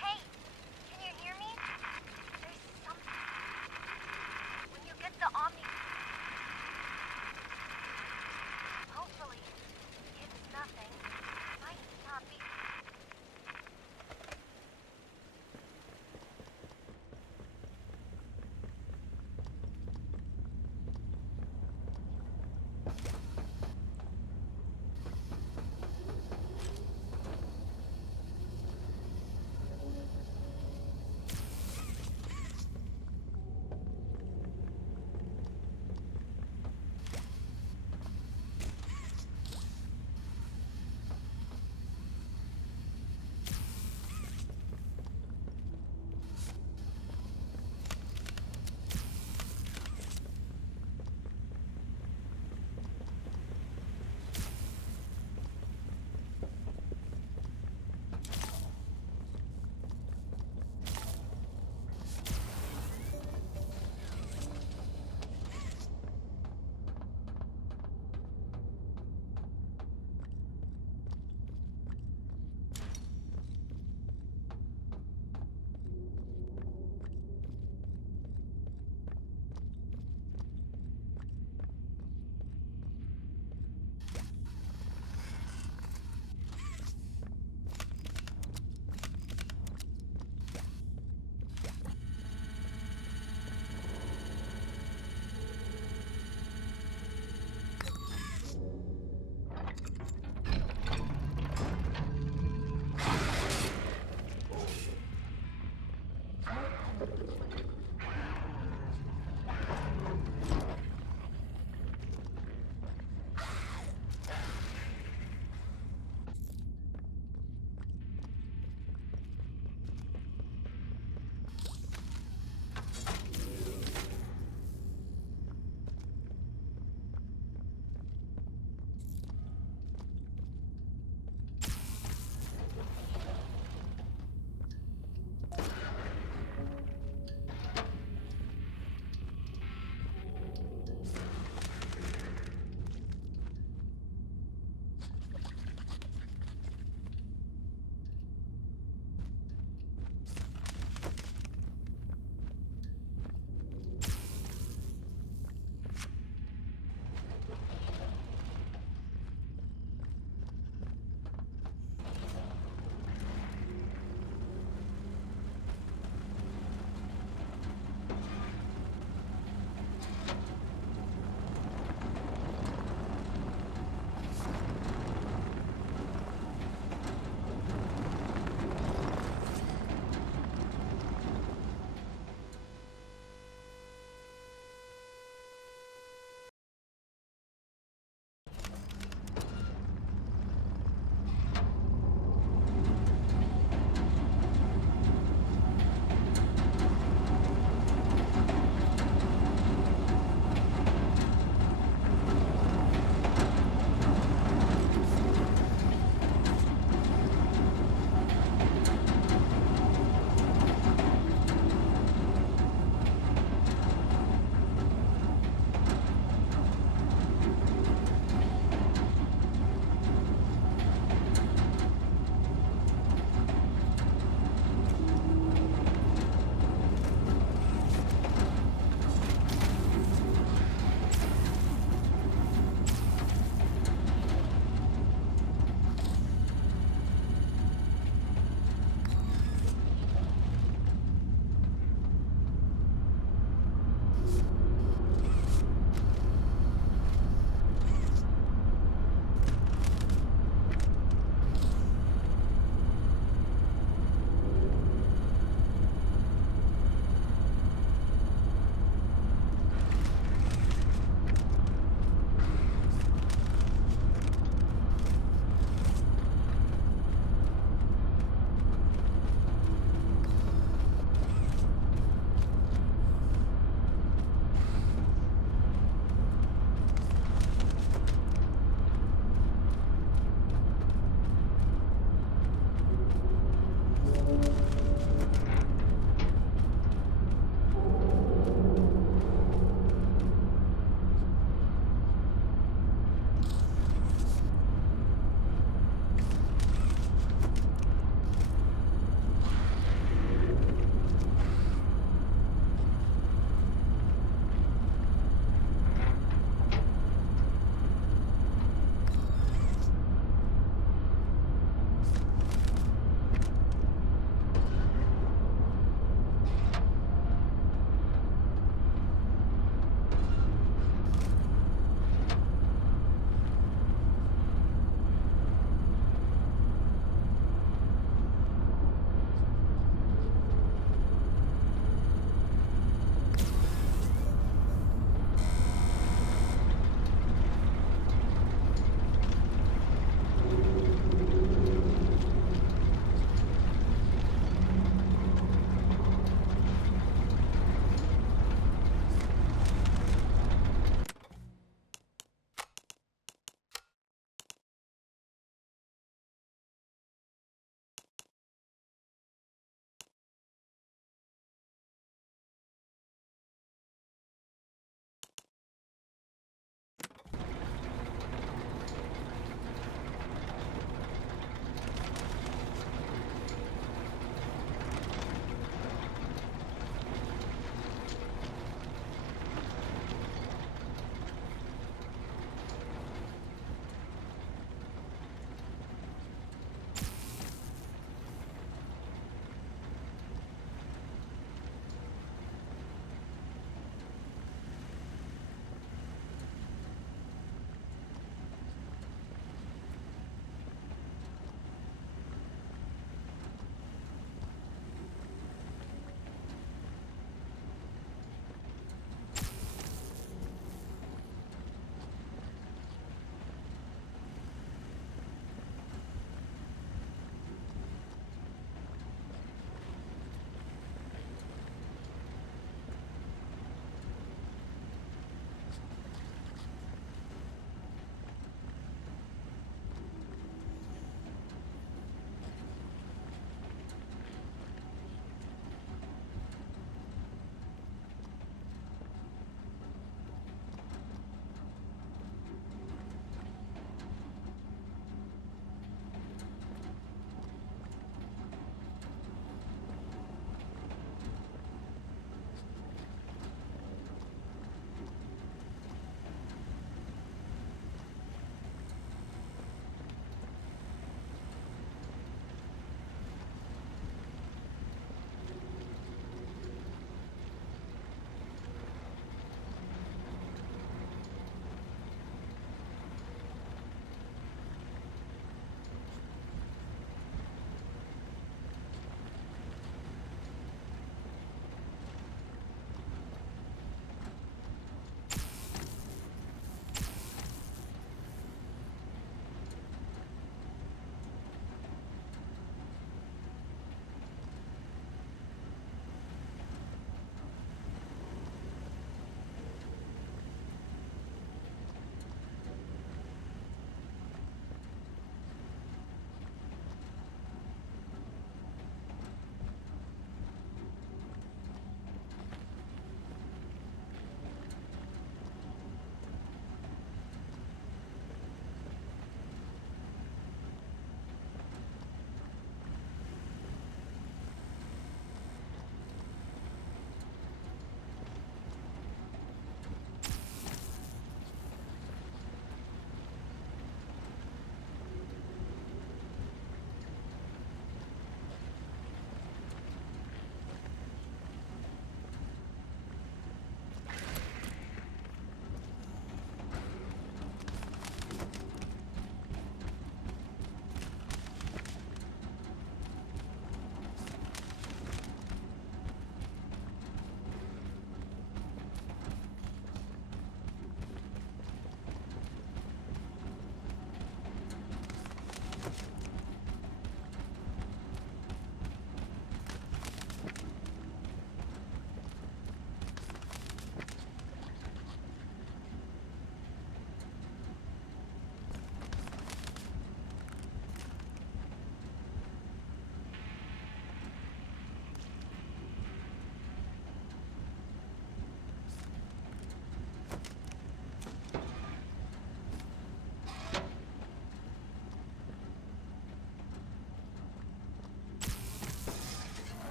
Hey, can you hear me? There's something. When you get the Omni... Hopefully, it's nothing. Might not be...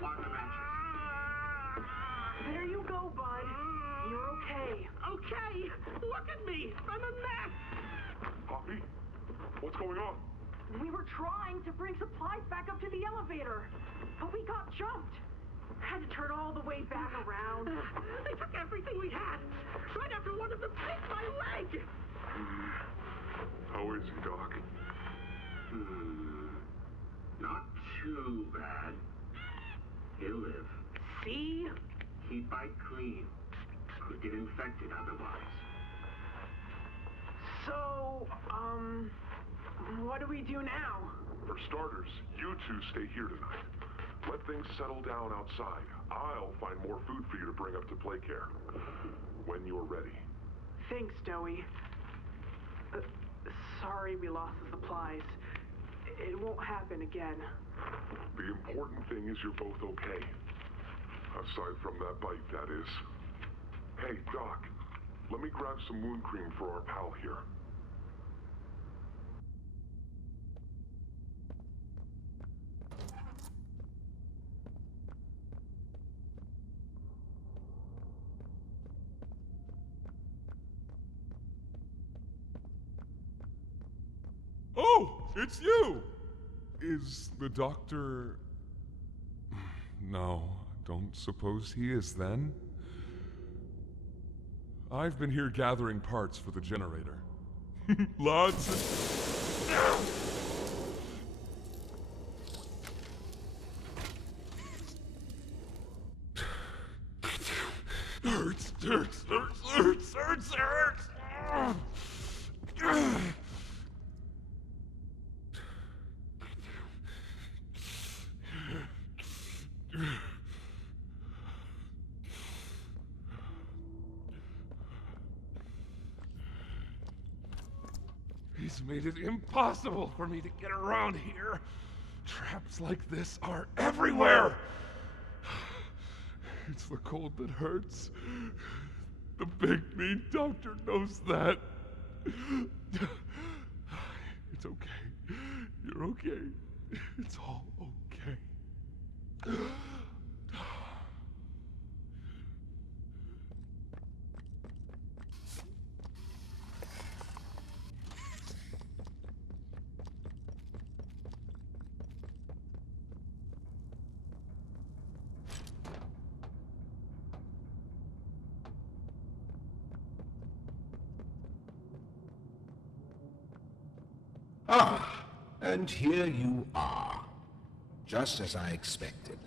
Department of Entry. There you go, bud. You're okay. Okay, look at me. I'm a mess. Poppy, what's going on? We were trying to bring supplies back up to the elevator, but we got jumped. Had to turn all the way back around. They took everything we had. Right after one of them bit my leg. How is he, Doc? Not too bad. He'll live. See? Keep bite clean. Could get infected otherwise. So, what do we do now? For starters, you two stay here tonight. Let things settle down outside. I'll find more food for you to bring up to play care. When you're ready. Thanks, Joey. Sorry we lost the supplies. It won't happen again. The important thing is you're both okay. Aside from that bite, that is. Hey, Doc, let me grab some wound cream for our pal here. Oh, it's you! Is the doctor... No, don't suppose he is then. I've been here gathering parts for the generator. Lots of... Hurts. He's made it impossible for me to get around here. Traps like this are everywhere. It's the cold that hurts. The big mean doctor knows that. It's okay. You're okay. It's all okay. Ah, and here you are, just as I expected.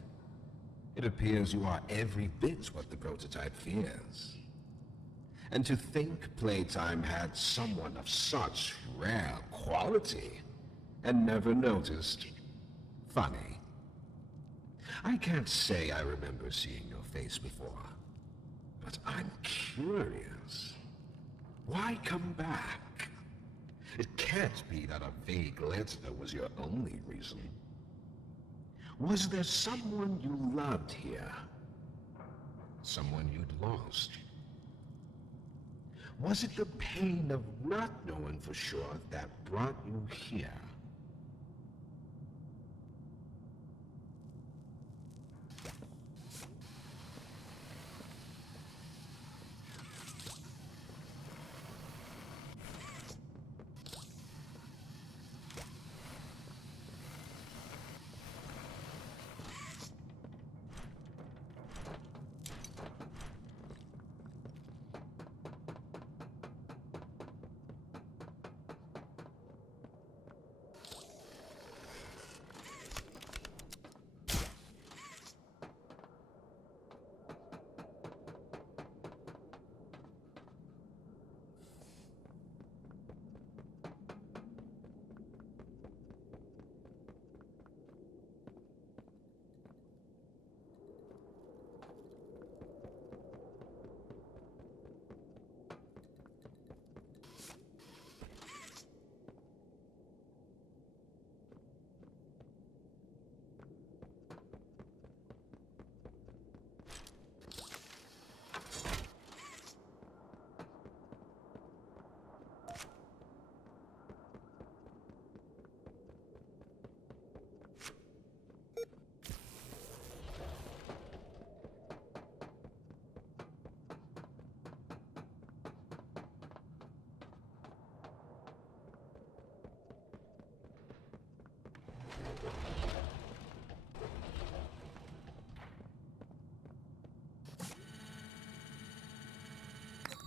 It appears you are every bit what the prototype fears. And to think Playtime had someone of such rare quality and never noticed. Funny. I can't say I remember seeing your face before, but I'm curious. Why come back? It can't be that a vague letter was your only reason. Was there someone you loved here? Someone you'd lost? Was it the pain of not knowing for sure that brought you here?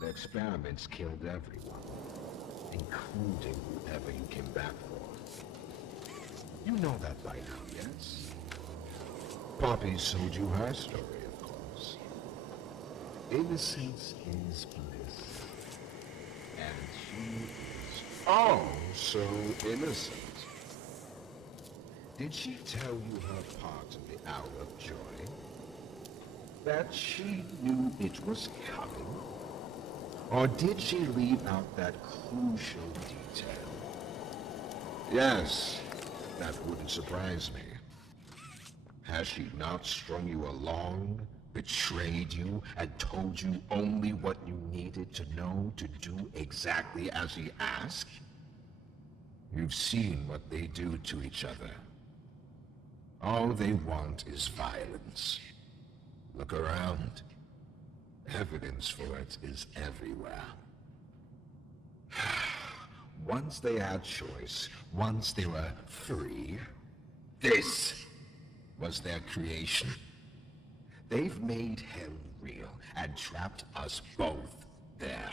The experiments killed everyone, including whoever you came back for. You know that by now, yes? Poppy sold you her story, of course. Innocence is bliss. And she is also innocent. Did she tell you her part in the hour of joy? That she knew it was coming? Or did she leave out that crucial detail? Yes, that wouldn't surprise me. Has she not strung you along, betrayed you, and told you only what you needed to know to do exactly as he asked? You've seen what they do to each other. All they want is violence. Look around. Evidence for it is everywhere. Once they had choice, once they were free, this was their creation. They've made hell real and trapped us both there.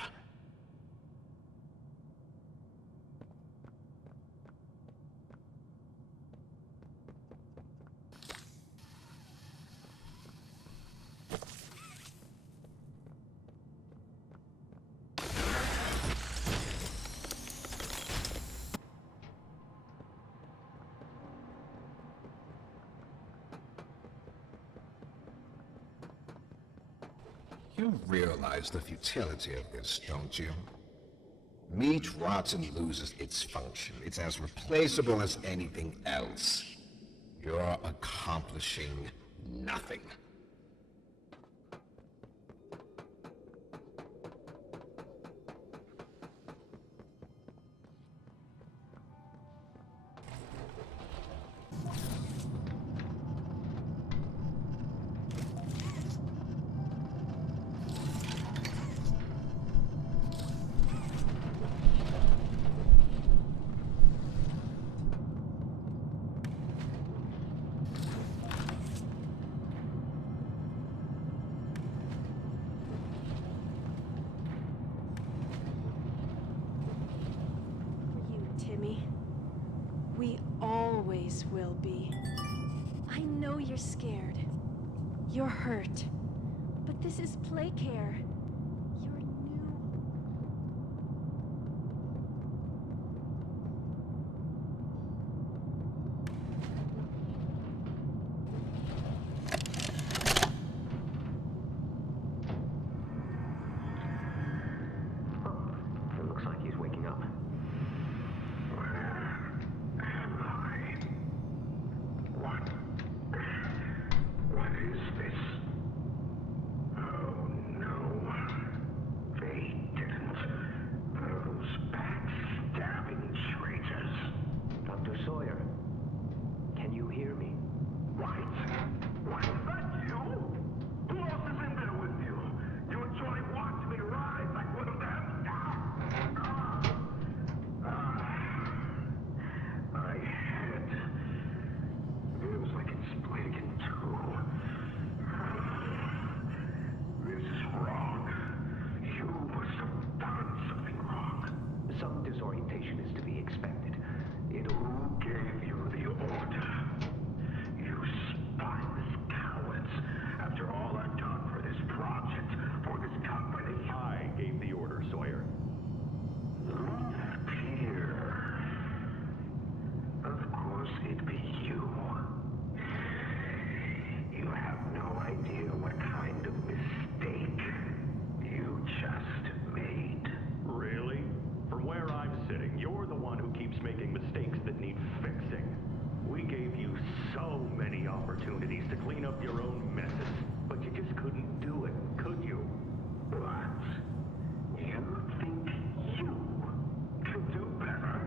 You realize the futility of this, don't you? Meat rots and loses its function. It's as replaceable as anything else. You're accomplishing nothing. We always will be. I know you're scared. You're hurt. But this is play care. You're new. It looks like he's waking up. What is this? Oh no. They didn't. Those backstabbing traitors. Dr. Sawyer, can you hear me? What? What is that, you? Who else is in there with you? You enjoy watching me rise like one of them? My head feels like it's splitting in two. This is wrong. You must have done something wrong. Some disorientation is to be expected. Who gave you the order? You spineless cowards. After all I've done for this project, for this company. I gave the order, Sawyer. Here. Of course it'd be you. You have no idea what kind of mistake you just made. Really? From where I'm sitting, you're the one who keeps making mistakes that need fixing. We gave you so many opportunities to clean up your own messes, but you just couldn't do it, could you? What? You think you can do better?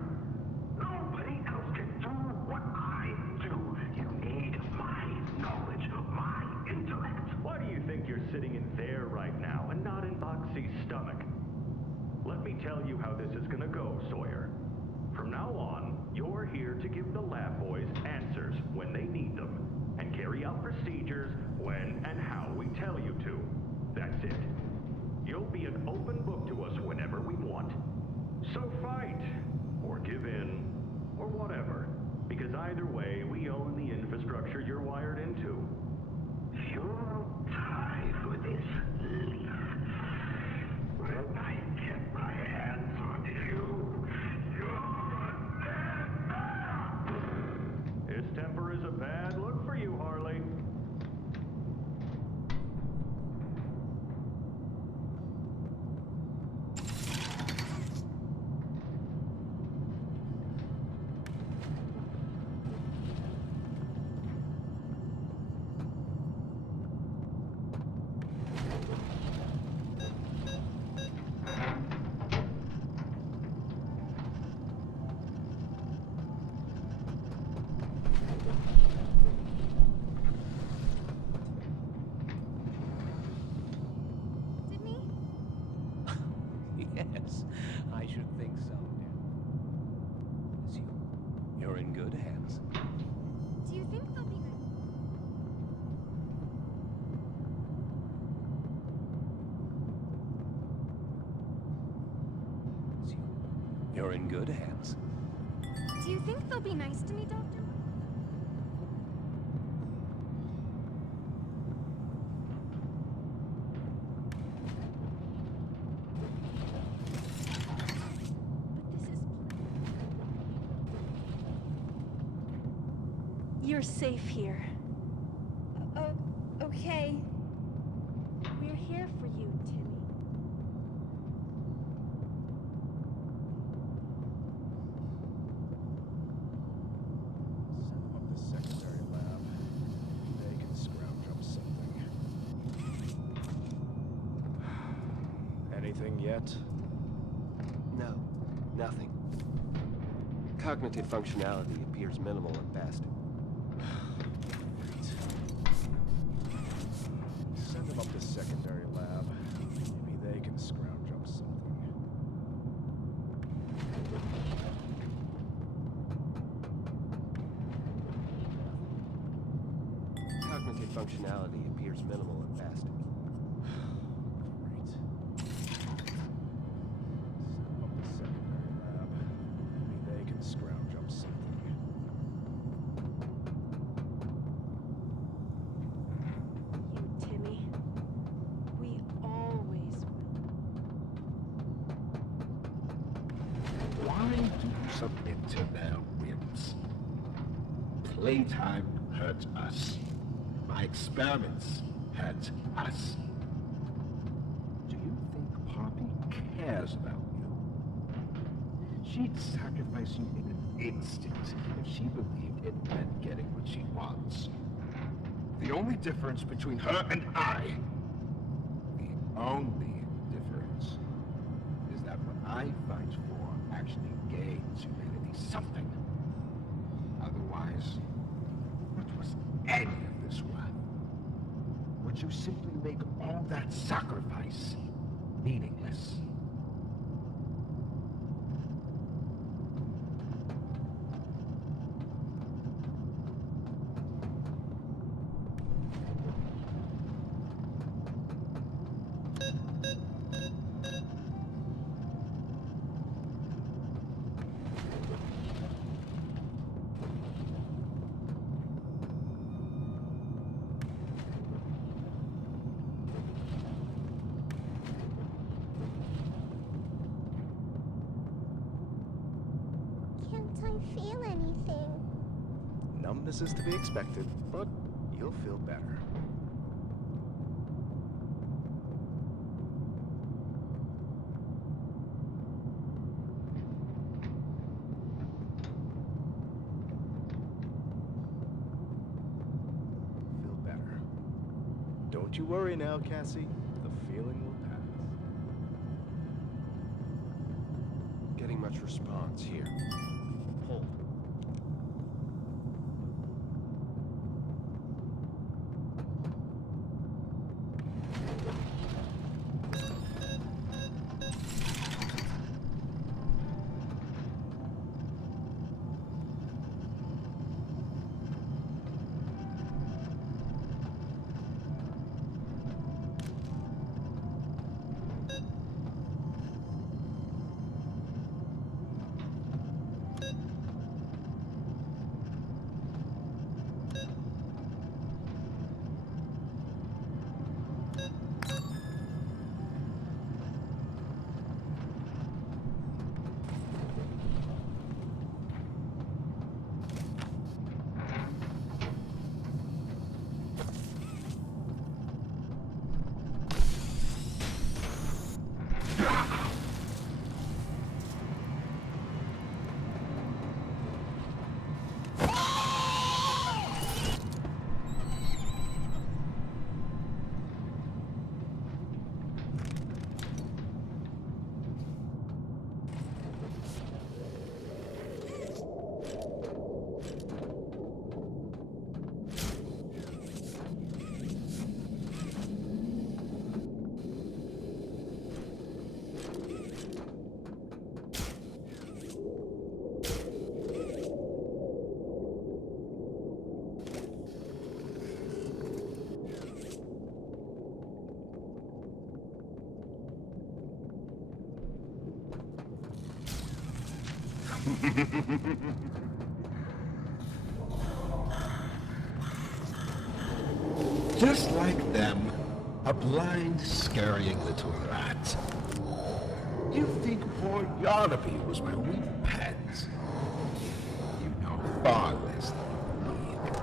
Nobody else can do what I do. You need my knowledge, my intellect. Why do you think you're sitting in there right now and not in Boxy's stomach? Let me tell you how this is gonna go, Sawyer. From now on, you're here to give the lab boys answers when they need them, and carry out procedures when and how we tell you to. That's it. You'll be an open book to us whenever we want. So fight, or give in, or whatever. Because either way, we own the infrastructure you're wired into. You're tied for this leaf. When I get my hands on you, you're a dead man! His temper is a bad look for you, Harley. Yes, I should think so. It's you. You're in good hands. Do you think they'll be It's you. You're in good hands. Do you think they'll be nice to me, Doctor? You're safe here. Okay. We're here for you, Timmy. Send them up to secondary lab. They can scrounge up something. Anything yet? No, nothing. Cognitive functionality appears minimal at best. Send them up to secondary lab. Maybe they can scrounge up something. Cognitive functionality appears minimal at best. Great. Send them up to secondary lab. Maybe they can scrounge up something. You, Timmy. We always will. Why do you submit to their whims? Playtime hurt us. My experiments hurt us. Do you think Poppy cares about you? She'd sacrifice you in an instant if she believed it meant getting what she wants. The only difference between her and I, the only difference, is that what I fight for actually gains humanity something. Otherwise, what was any of this worth? Would you simply make all that sacrifice meaningless? Can't I feel anything? Numbness is to be expected, but you'll feel better. Feel better. Don't you worry now, Cassie. The feeling will pass. Getting much response here. Hold. Just like them, a blind, scaring little rat. You think poor Yarnaby was my wee pet? You know far less than you believe.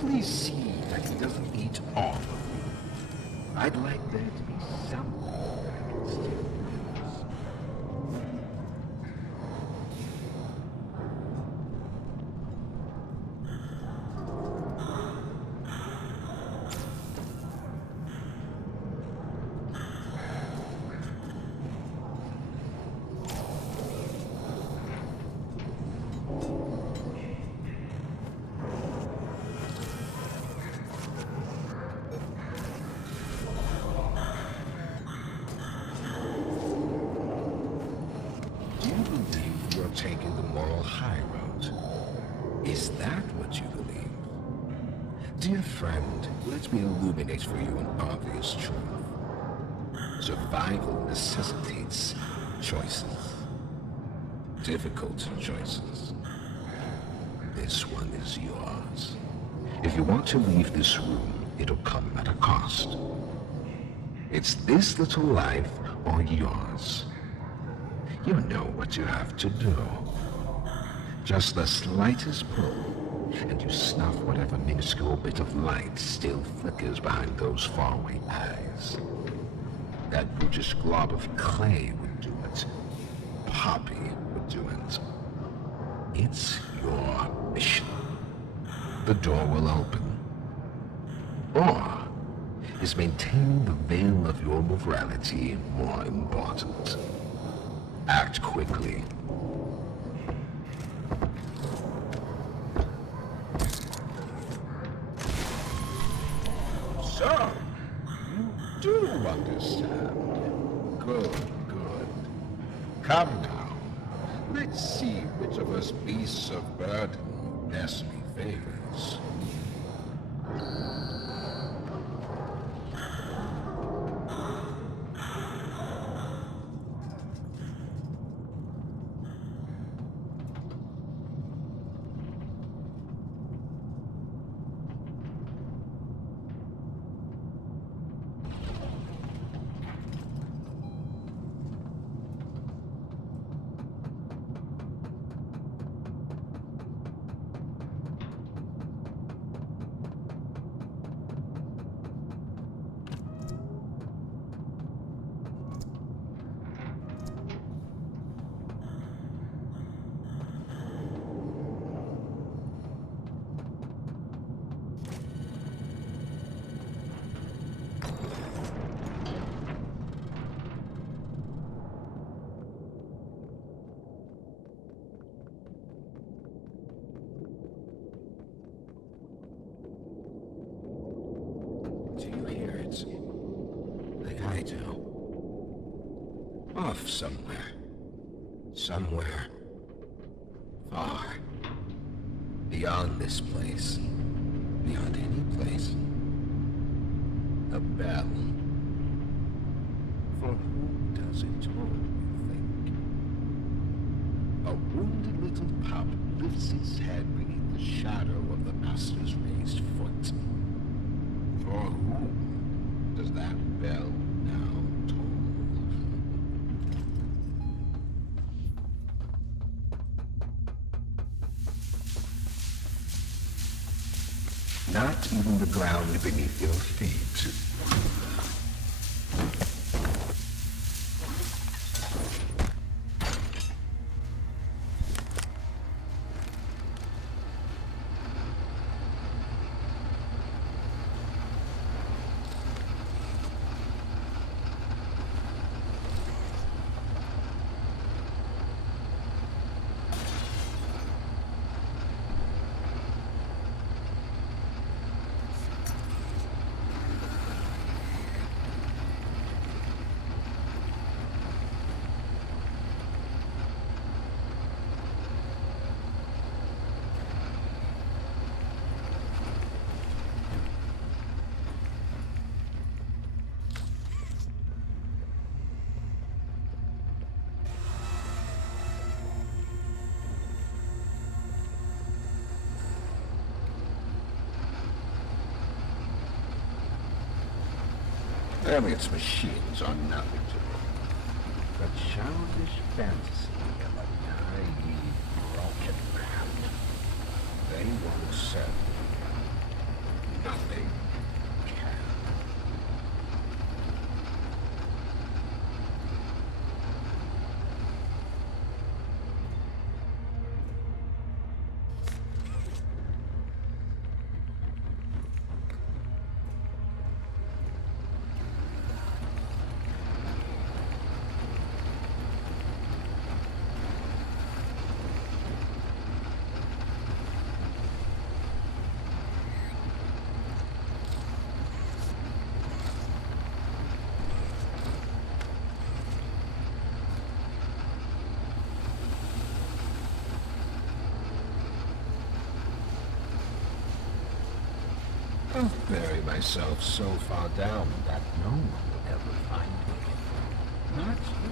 Please see that he doesn't eat all of you. I'd like there to be something I can still use. Taking the moral high road. Is that what you believe? Dear friend, let me illuminate for you an obvious truth. Survival necessitates choices. Difficult choices. This one is yours. If you want to leave this room, it'll come at a cost. It's this little life or yours. You know what you have to do. Just the slightest pull, and you snuff whatever minuscule bit of light still flickers behind those faraway eyes. That brutish glob of clay would do it. Poppy would do it. It's your mission. The door will open. Or is maintaining the veil of your morality more important? Act quickly. So, you do understand. Good, good. Come now. Let's see which of us beasts of burden best favors. Off somewhere. Somewhere. Far. Beyond this place. Beyond any place. A bell. For who does it toll, you think? A wounded little pup lifts his head beneath the shadow of the master's raised foot. For whom does that bell now toll? Not even the ground beneath your feet. Elliot's machines are nothing to me. But childish fantasy of a naive, broken man. They won't serve me. Nothing can. I'll bury myself so far down that no one will ever find me. Not you.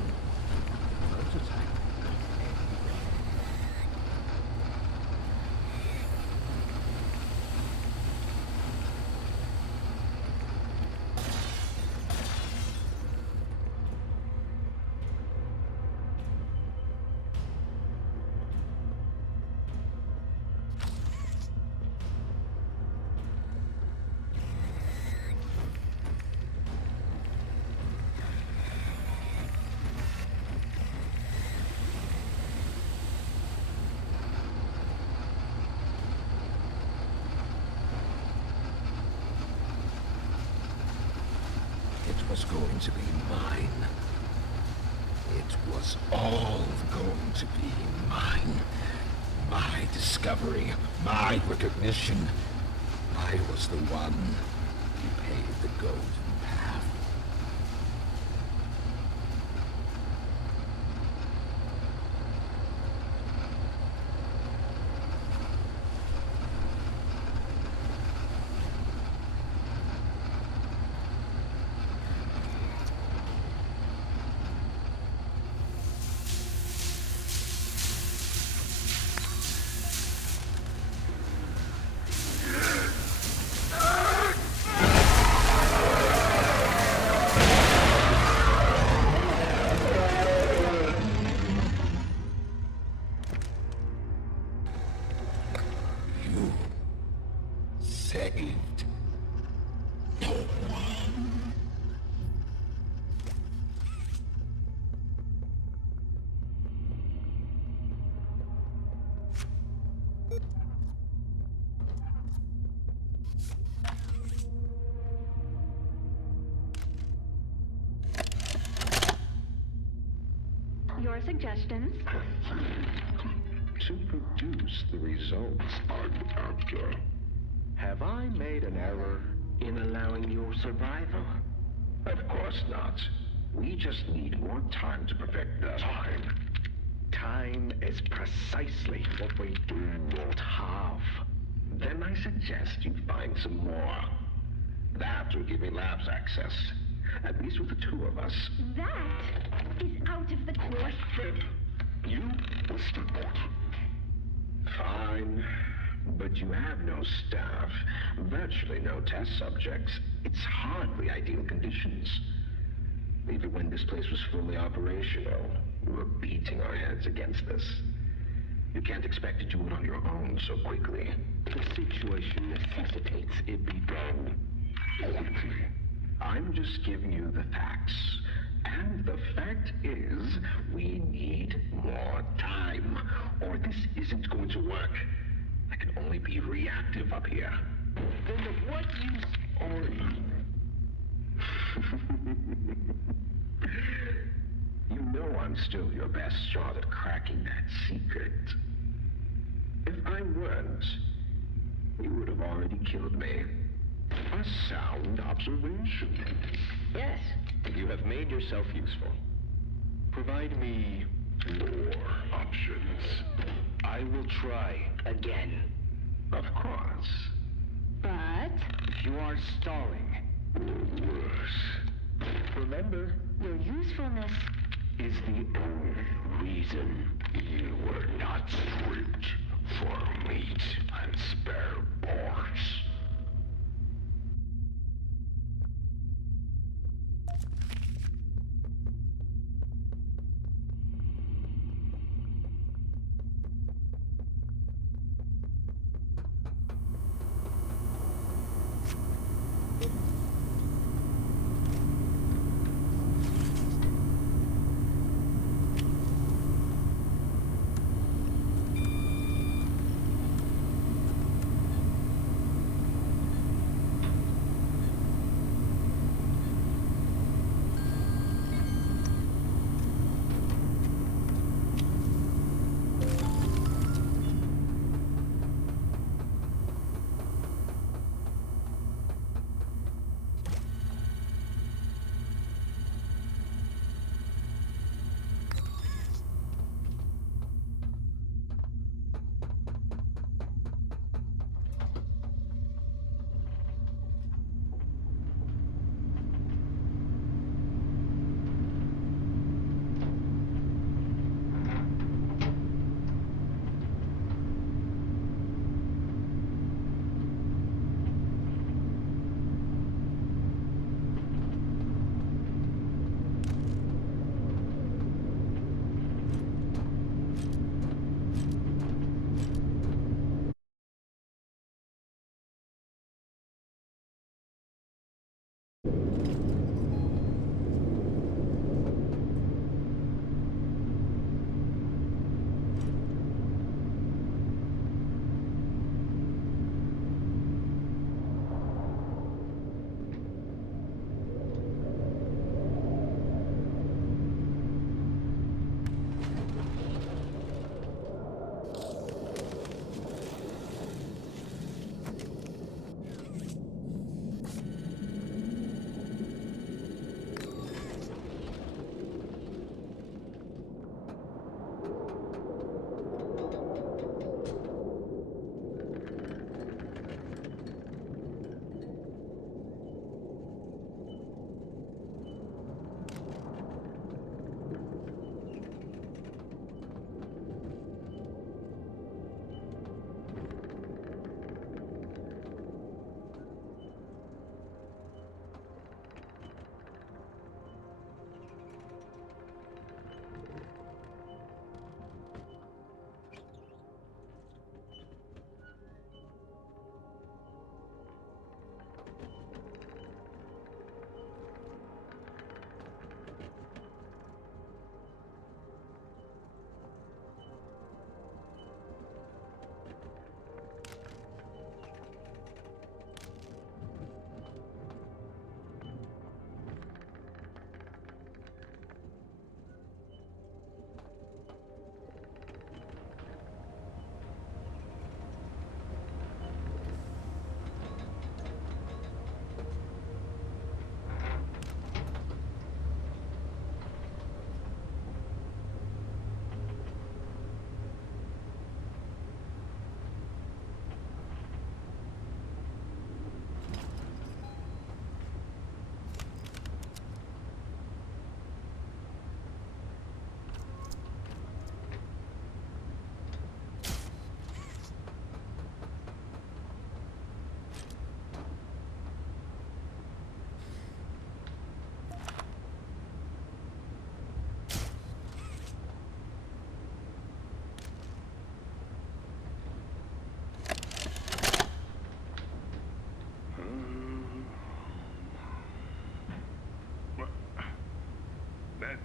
Prototype. Was going to be mine. It was all going to be mine. My discovery, my recognition. I was the one who paved the golden path. saved. Your suggestions? To produce the results I'm after. Have I made an error in allowing your survival? Of course not. We just need more time to perfect the time. Time is precisely what we do not have. Then I suggest you find some more. That will give me labs access. At least with the two of us. That is out of the question. You will still want. Fine. But you have no staff, virtually no test subjects. It's hardly ideal conditions. Even when this place was fully operational, we were beating our heads against this. You can't expect to do it on your own so quickly. The situation necessitates it be done quickly. I'm just giving you the facts. And the fact is, we need more time, or this isn't going to work. I can only be reactive up here. Then of what use are you? You know I'm still your best shot at cracking that secret. If I weren't, you would have already killed me. A sound observation. Yes, you have made yourself useful. Provide me more options. I will try again. Of course. But if you are stalling, or worse, remember, your usefulness is the only reason you were not stripped for meat and spare parts.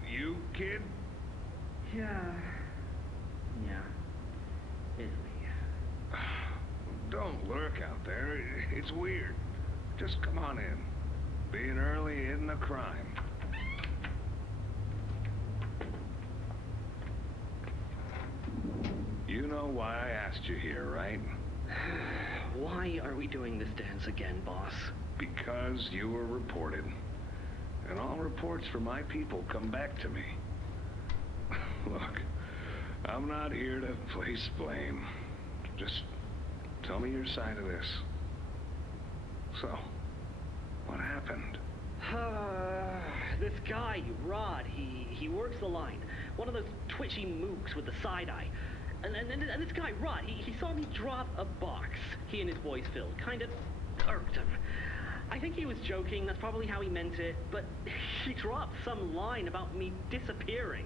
you, kid? Yeah. It's me. Don't lurk out there. It's weird. Just come on in. Being early isn't a crime. You know why I asked you here, right? Why are we doing this dance again, boss? Because you were reported. And all reports from my people come back to me. Look, I'm not here to place blame. Just tell me your side of this. So, what happened? This guy, Rod, he works the line. One of those twitchy mooks with the side eye. And this guy, Rod, he saw me drop a box he and his boys filled. Kind of irked him. I think he was joking, that's probably how he meant it, but he dropped some line about me disappearing.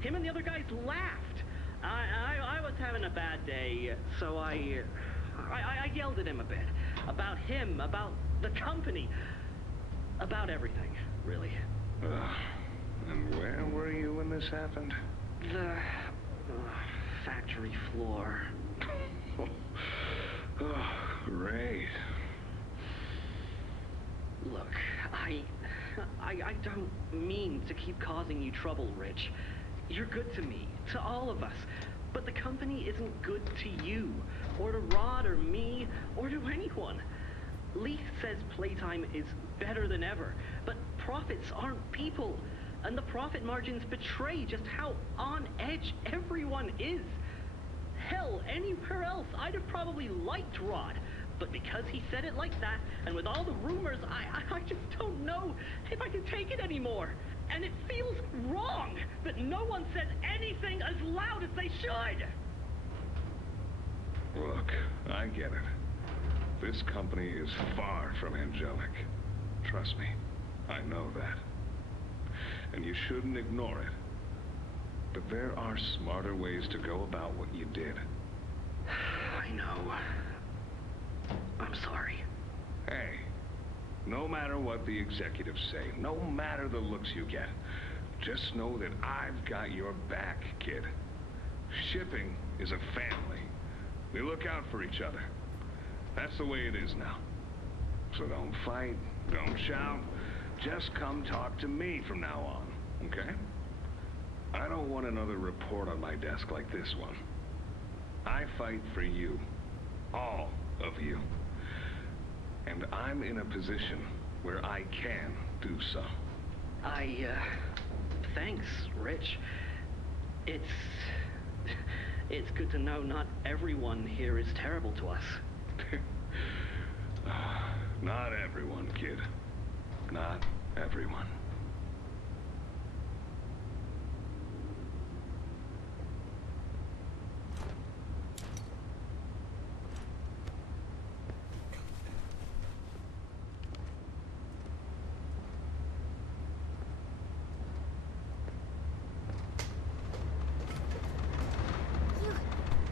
Him and the other guys laughed. I was having a bad day, so I yelled at him a bit. About him, about the company, about everything, really. And where were you when this happened? The factory floor. Oh, great. Look, I don't mean to keep causing you trouble, Rich. You're good to me, to all of us. But the company isn't good to you, or to Rod, or me, or to anyone. Leaf says Playtime is better than ever, but profits aren't people. And the profit margins betray just how on edge everyone is. Hell, anywhere else, I'd have probably liked Rod. But because he said it like that, and with all the rumors, I just don't know if I can take it anymore. And it feels wrong that no one says anything as loud as they should. Look, I get it. This company is far from angelic. Trust me, I know that. And you shouldn't ignore it. But there are smarter ways to go about what you did. I know. I'm sorry. Hey, no matter what the executives say, no matter the looks you get, just know that I've got your back, kid. Shipping is a family. We look out for each other. That's the way it is now. So don't fight, don't shout. Just come talk to me from now on, okay? I don't want another report on my desk like this one. I fight for you. All of you. And I'm in a position where I can do so. Thanks, Rich. It's good to know not everyone here is terrible to us. Not everyone, kid. Not everyone.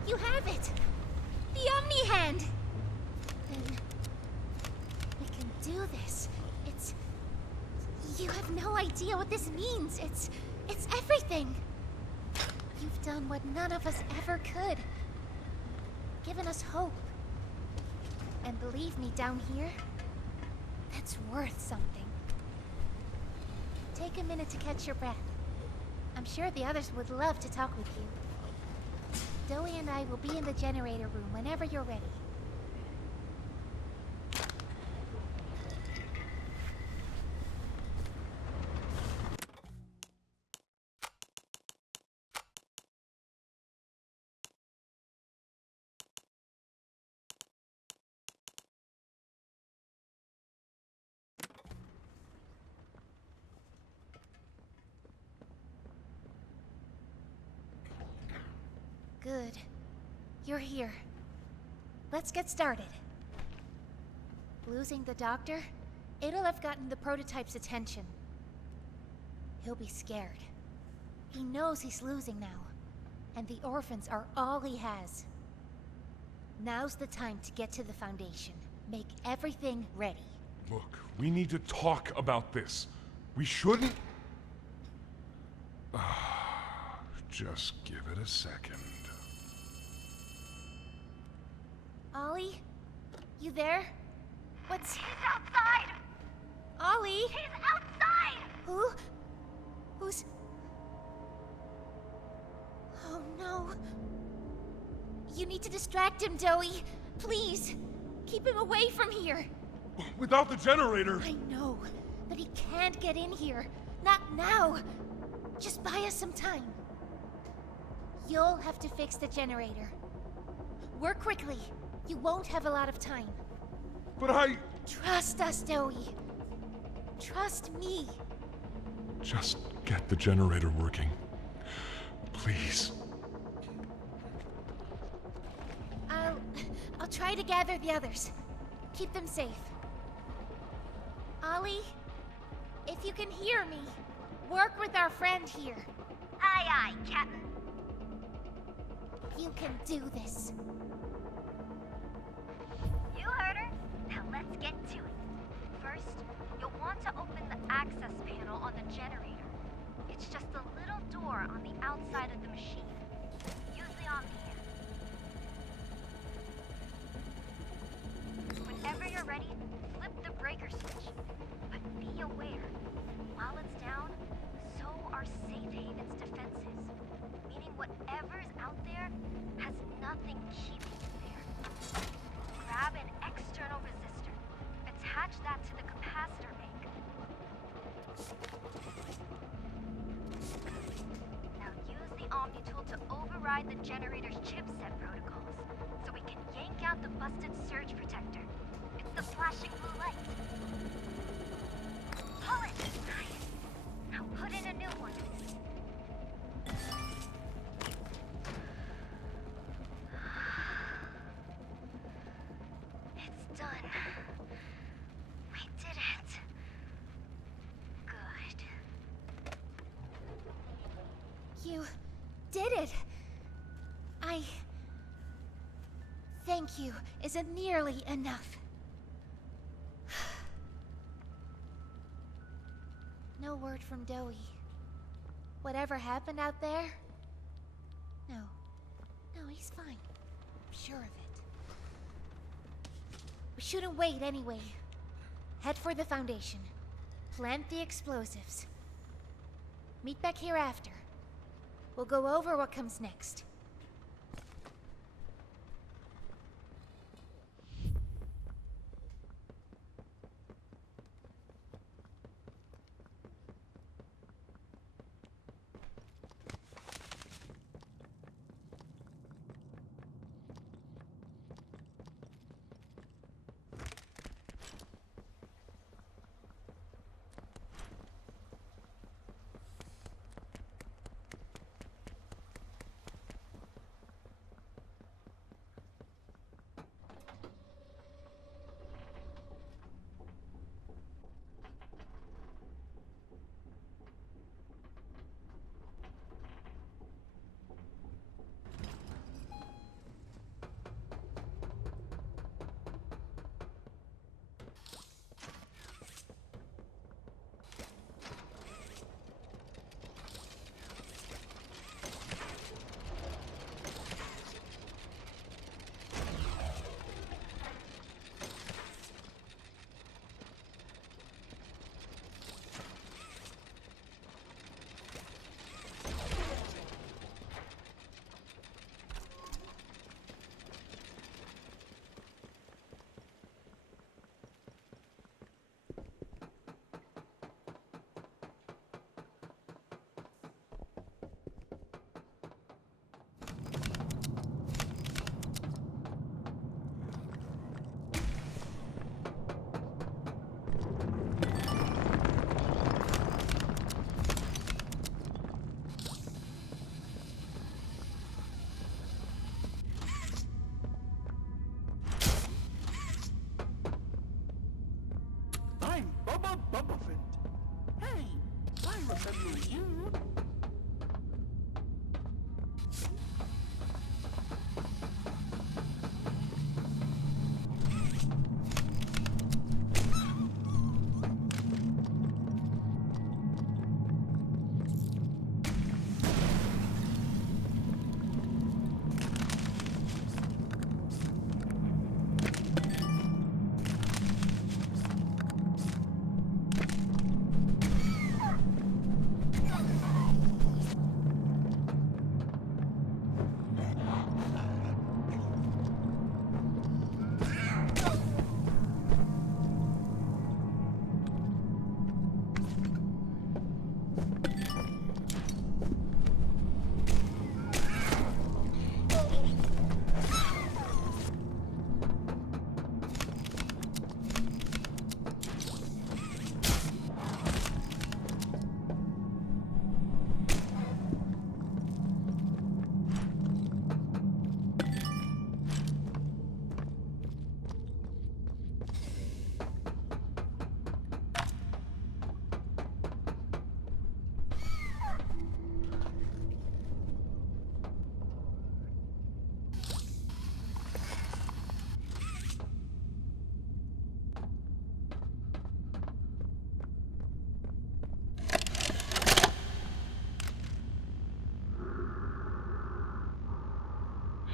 You have it! The Omni Hand! Then we can do this. You have no idea what this means. It's everything. You've done what none of us ever could. Given us hope. And believe me, down here, that's worth something. Take a minute to catch your breath. I'm sure the others would love to talk with you. Zoe and I will be in the generator room whenever you're ready. Good. You're here. Let's get started. Losing the doctor? It'll have gotten the prototype's attention. He'll be scared. He knows he's losing now. And the orphans are all he has. Now's the time to get to the Foundation. Make everything ready. Look, we need to talk about this. We shouldn't... Just give it a second. Ollie? You there? What's... He's outside! Ollie? He's outside! Who? Who's... Oh no. You need to distract him, Doey. Please. Keep him away from here. Without the generator! I know, but he can't get in here. Not now. Just buy us some time. You'll have to fix the generator. Work quickly. You won't have a lot of time. But I... Trust us, Doey. Trust me. Just get the generator working. Please. I'll try to gather the others. Keep them safe. Ollie, if you can hear me, work with our friend here. Aye, aye, Captain. You can do this. You heard her. Now let's get to it. First, you'll want to open the access panel on the generator. It's just a little door on the outside of the machine. Use the Omni Hand. Whenever you're ready, flip the breaker switch. But be aware, while it's down, so are Safe Haven's defenses. Meaning whatever's out there has nothing keeping it there. Grab an external resistor. Attach that to the capacitor bank. Now use the Omni tool to override the generator's chipset protocols, so we can yank out the busted surge protector. It's the flashing blue light. Pull it! Nice! Now put in a new one. It's done. We did it. Good. You did it. Thank you isn't nearly enough. No word from Doey. Whatever happened out there? No, he's fine. I'm sure of it. We shouldn't wait anyway. Head for the Foundation. Plant the explosives. Meet back here after. We'll go over what comes next. I'm Bubba Bubba. Hey, I remember you.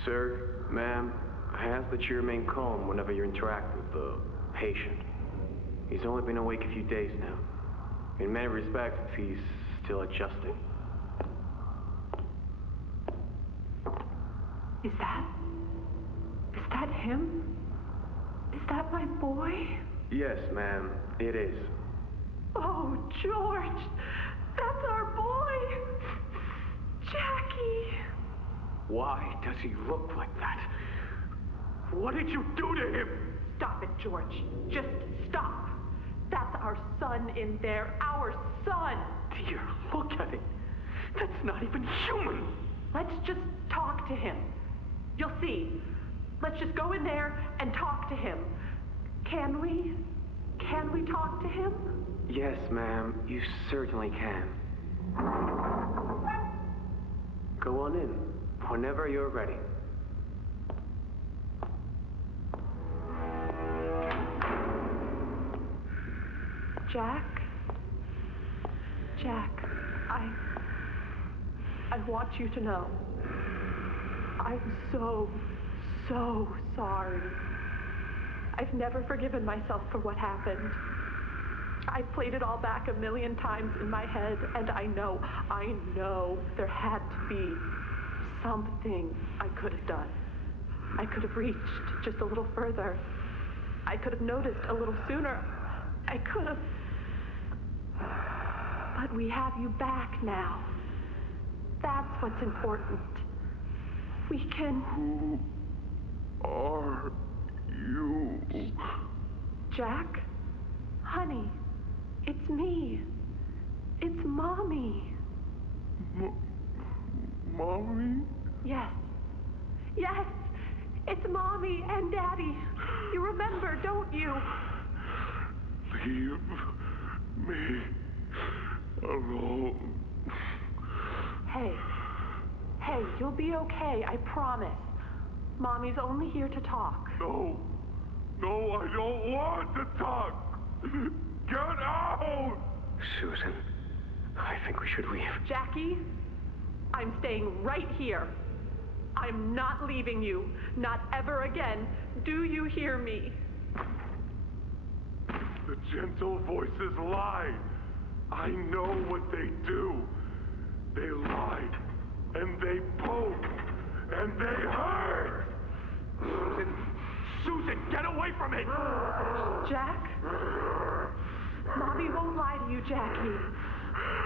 Sir, ma'am, I ask that you remain calm whenever you interact with the patient. He's only been awake a few days now. In many respects, he's still adjusting. Is that him? Is that my boy? Yes, ma'am, it is. Oh, George! That's our boy! Jackie! Why does he look like that? What did you do to him? Stop it, George. Just stop. That's our son in there. Our son! Dear, look at it. That's not even human. Let's just talk to him. You'll see. Let's just go in there and talk to him. Can we? Can we talk to him? Yes, ma'am, you certainly can. Go on in, whenever you're ready. Jack? Jack, I want you to know. I'm so sorry. I've never forgiven myself for what happened. I've played it all back 1,000,000 times in my head, and I know there had to be something I could have done. I could have reached just a little further. I could have noticed a little sooner. I could have. But we have you back now. That's what's important. We can... Who are you? Jack? Honey, it's me. It's Mommy. Mommy? Yes. Yes! It's Mommy and Daddy. You remember, don't you? Leave me alone. Hey, you'll be okay, I promise. Mommy's only here to talk. No, I don't want to talk. Get out! Susan, I think we should leave. Jackie, I'm staying right here. I'm not leaving you. Not ever again. Do you hear me? The gentle voices lie. I know what they do. They lie, and they poke, and they hurt. Susan, get away from it! Jack? Mommy won't lie to you, Jackie.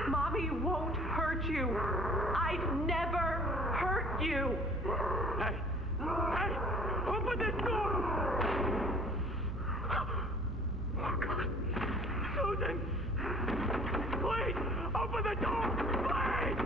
Mommy won't hurt you. I'd never hurt you. Hey! Open this door! Oh, God. Susan! Please! Open the door! Please!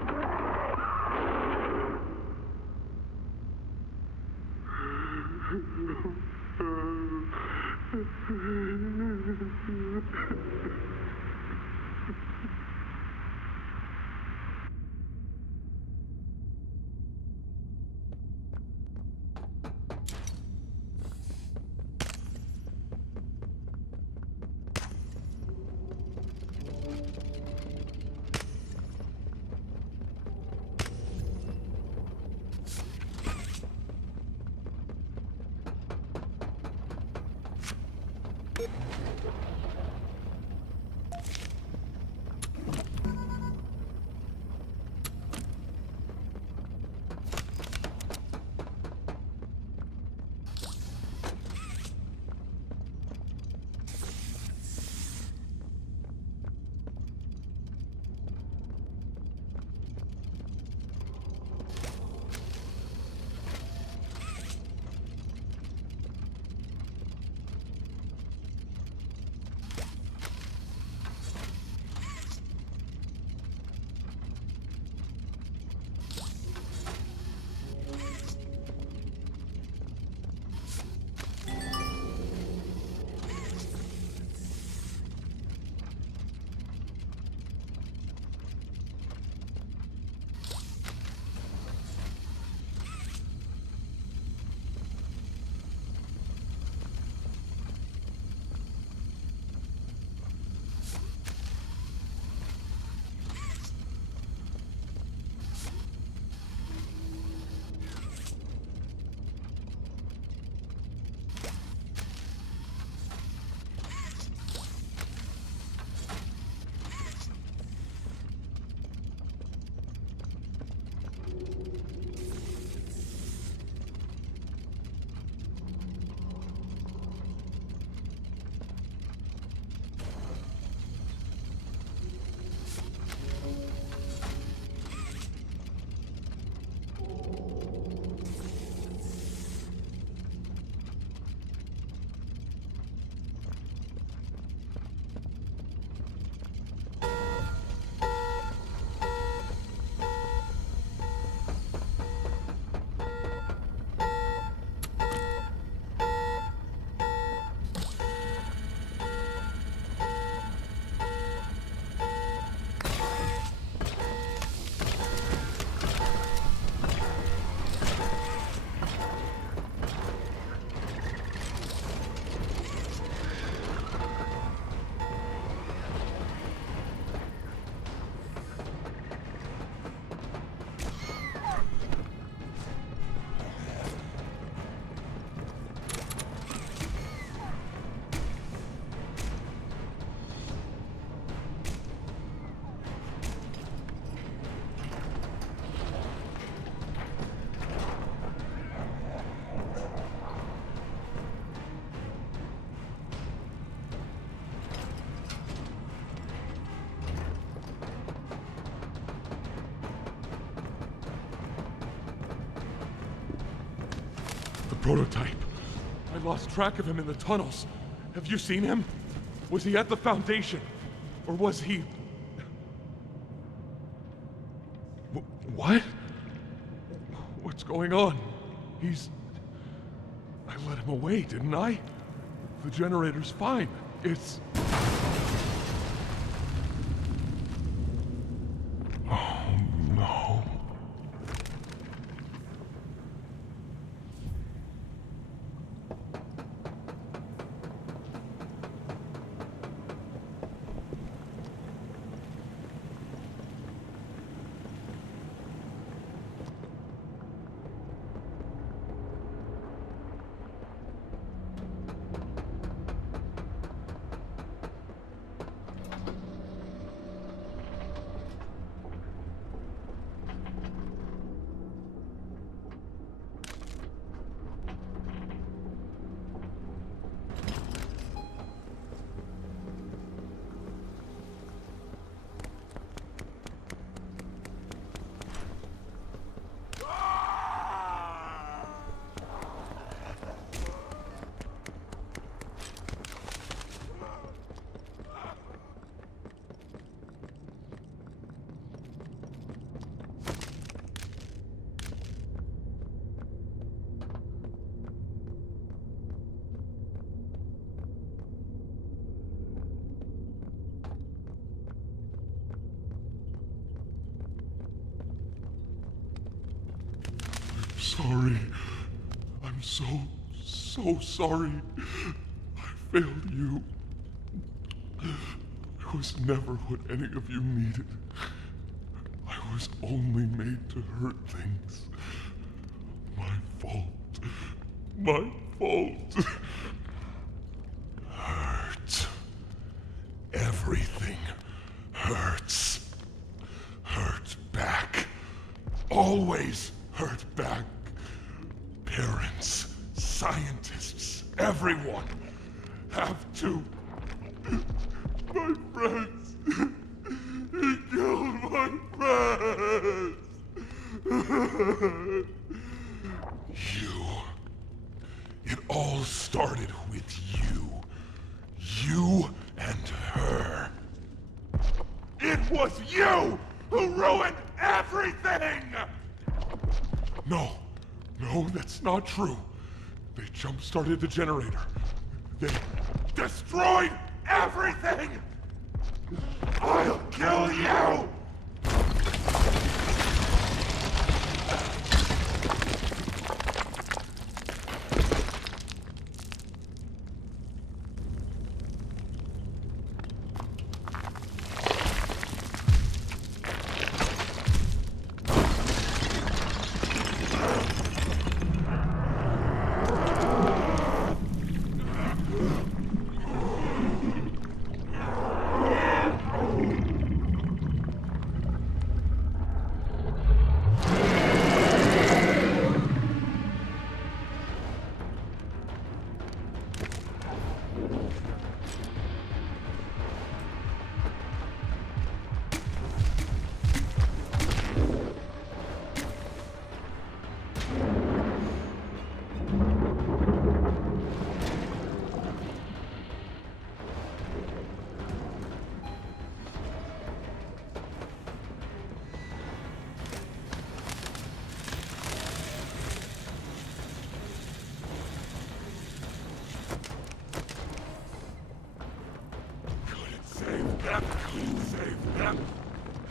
prototype. I lost track of him in the tunnels. Have you seen him? Was he at the Foundation? Or was he... What? What's going on? He's... I let him away, didn't I? The generator's fine. It's... Oh, no. Sorry. I'm so sorry. I failed you. I was never what any of you needed. I was only made to hurt things. My fault. My fault. Hurt. Everything hurts. Hurt back. Always hurt back. Parents, scientists, everyone have to. My friends. He killed my friends. You. It all started with you. You and her. It was you who ruined everything! No, that's not true. They jump-started the generator. They destroyed everything! I'll kill you!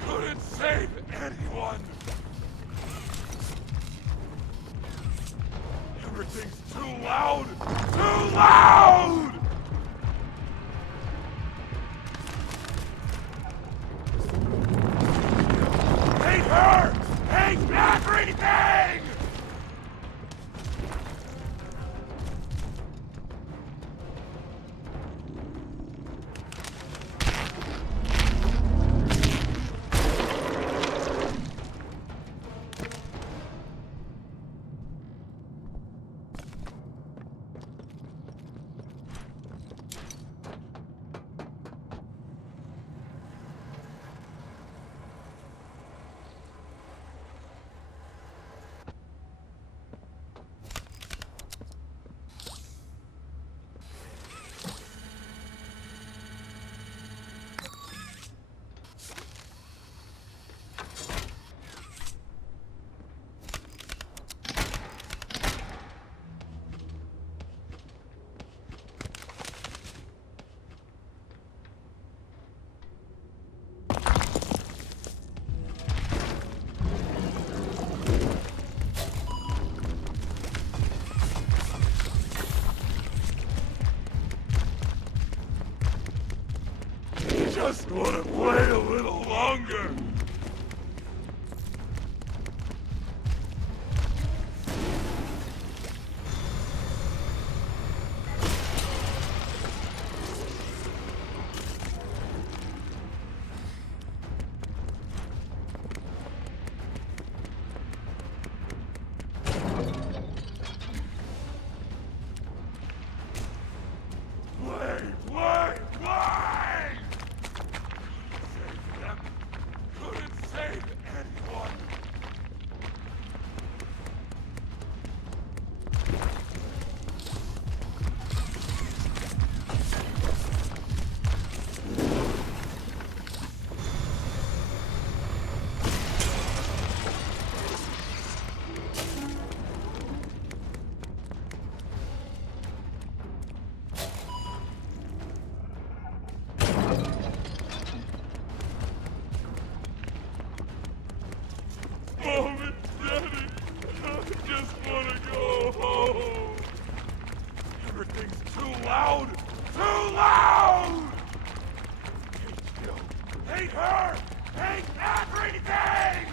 Couldn't save anyone! Everything's too loud! Too loud! Hate her! Hate everything! want to play a little longer. Mom and Daddy, I just want to go home. Everything's too loud! Too loud! Hate you! Hate her! Hate everything!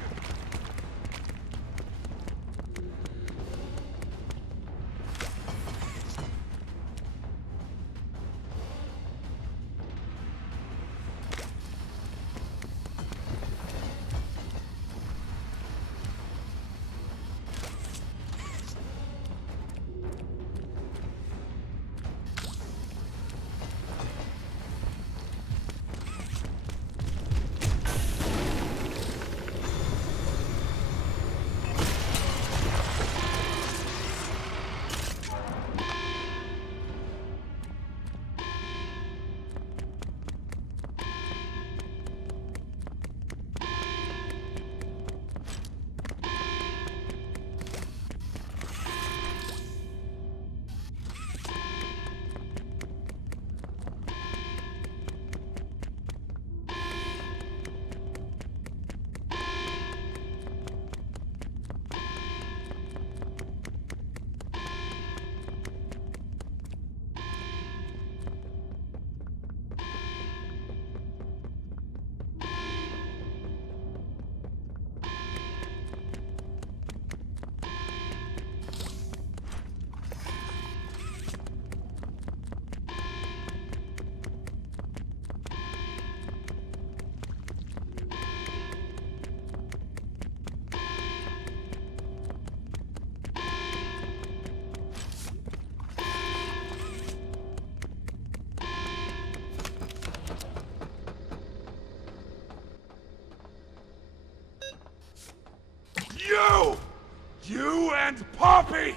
You and Poppy!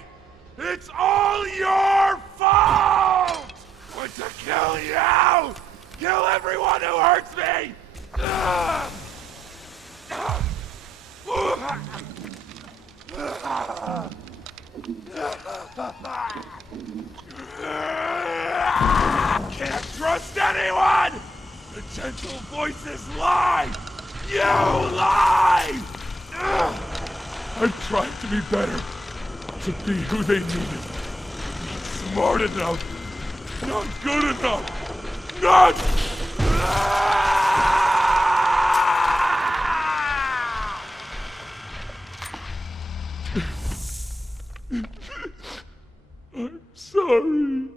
It's all your fault! Want to kill you! Kill everyone who hurts me! Can't trust anyone! The gentle voices lie! You lie! I tried to be better, to be who they needed. Not smart enough, not good enough, not... I'm sorry.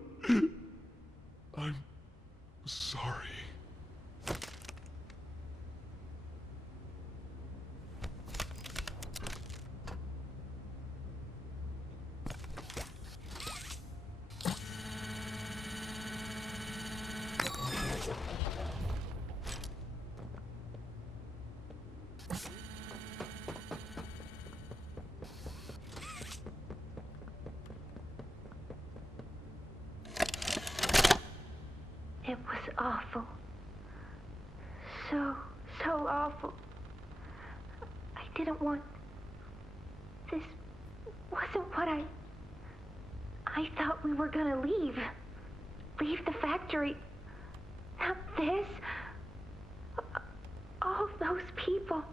I'm sorry. It was awful. So awful. I didn't want... This wasn't what I thought we were gonna leave. Leave the factory. Not this. All those people.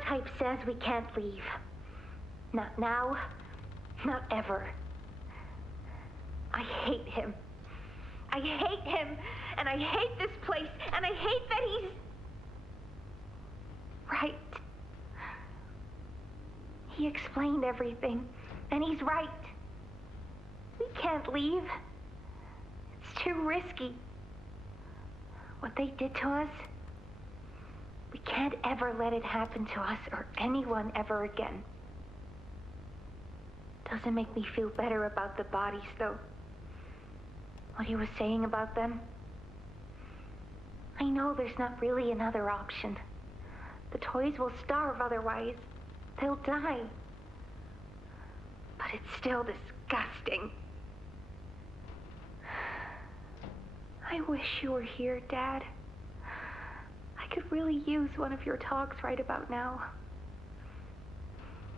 prototype says we can't leave. Not now, not ever. I hate him. I hate him, and I hate this place, and I hate that he's... right. He explained everything, and he's right. We can't leave. It's too risky. What they did to us, we can't ever let it happen to us or anyone ever again. Doesn't make me feel better about the bodies, though. What he was saying about them. I know there's not really another option. The toys will starve otherwise. They'll die. But it's still disgusting. I wish you were here, Dad. I could really use one of your talks right about now.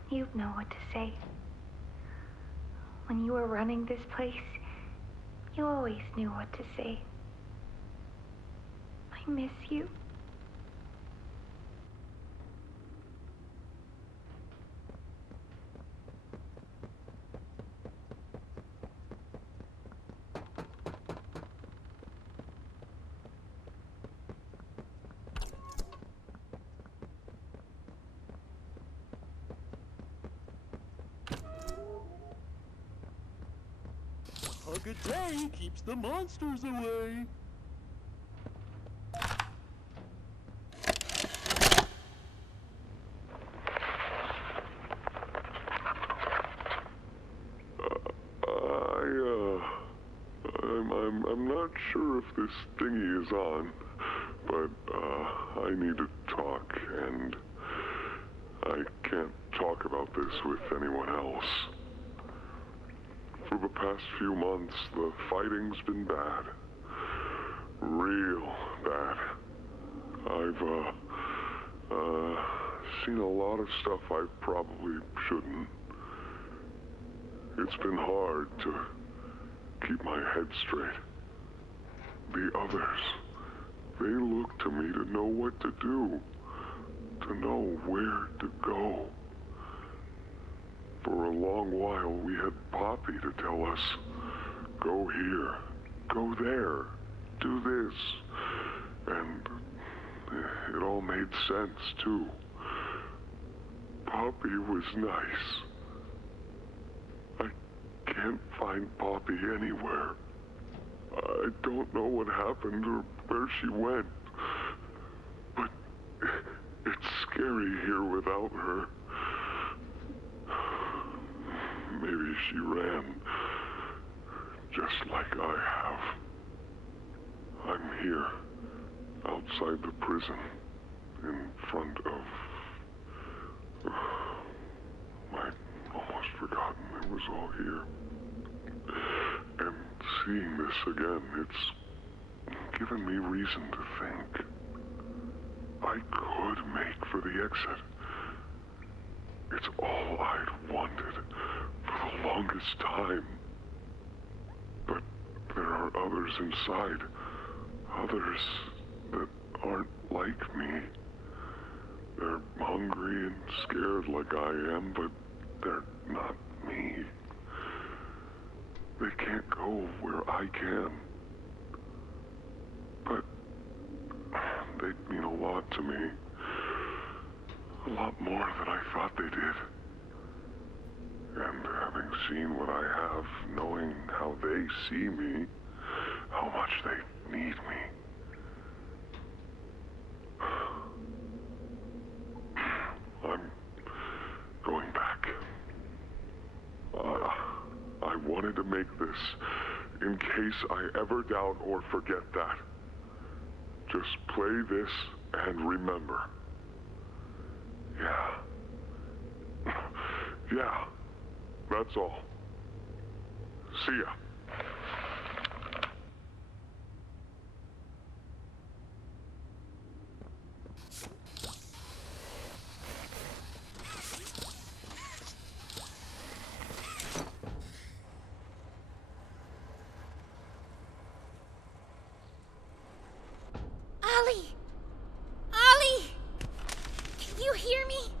You'd know what to say. When you were running this place, you always knew what to say. I miss you. A good day keeps the monsters away. I'm not sure if this thingy is on, but I need to talk, and I can't talk about this with anyone else. For the past few months, the fighting's been bad. Real bad. I've seen a lot of stuff I probably shouldn't. It's been hard to keep my head straight. The others, they look to me to know what to do, to know where to go. For a long while, we had Poppy to tell us, go here, go there, do this. And it all made sense, too. Poppy was nice. I can't find Poppy anywhere. I don't know what happened or where she went. But it's scary here without her. Maybe she ran, just like I have. I'm here, outside the prison, in front of... I'd almost forgotten it was all here. And seeing this again, it's given me reason to think. I could make for the exit. It's all I'd wanted for the longest time. But there are others inside. Others that aren't like me. They're hungry and scared like I am, but they're not me. They can't go where I can. But they mean a lot to me. A lot more than I thought they did. And having seen what I have, knowing how they see me, how much they need me. I'm going back. I wanted to make this in case I ever doubt or forget that. Just play this and remember. Yeah. Yeah. That's all. See ya. Ollie! Ollie! Can you hear me?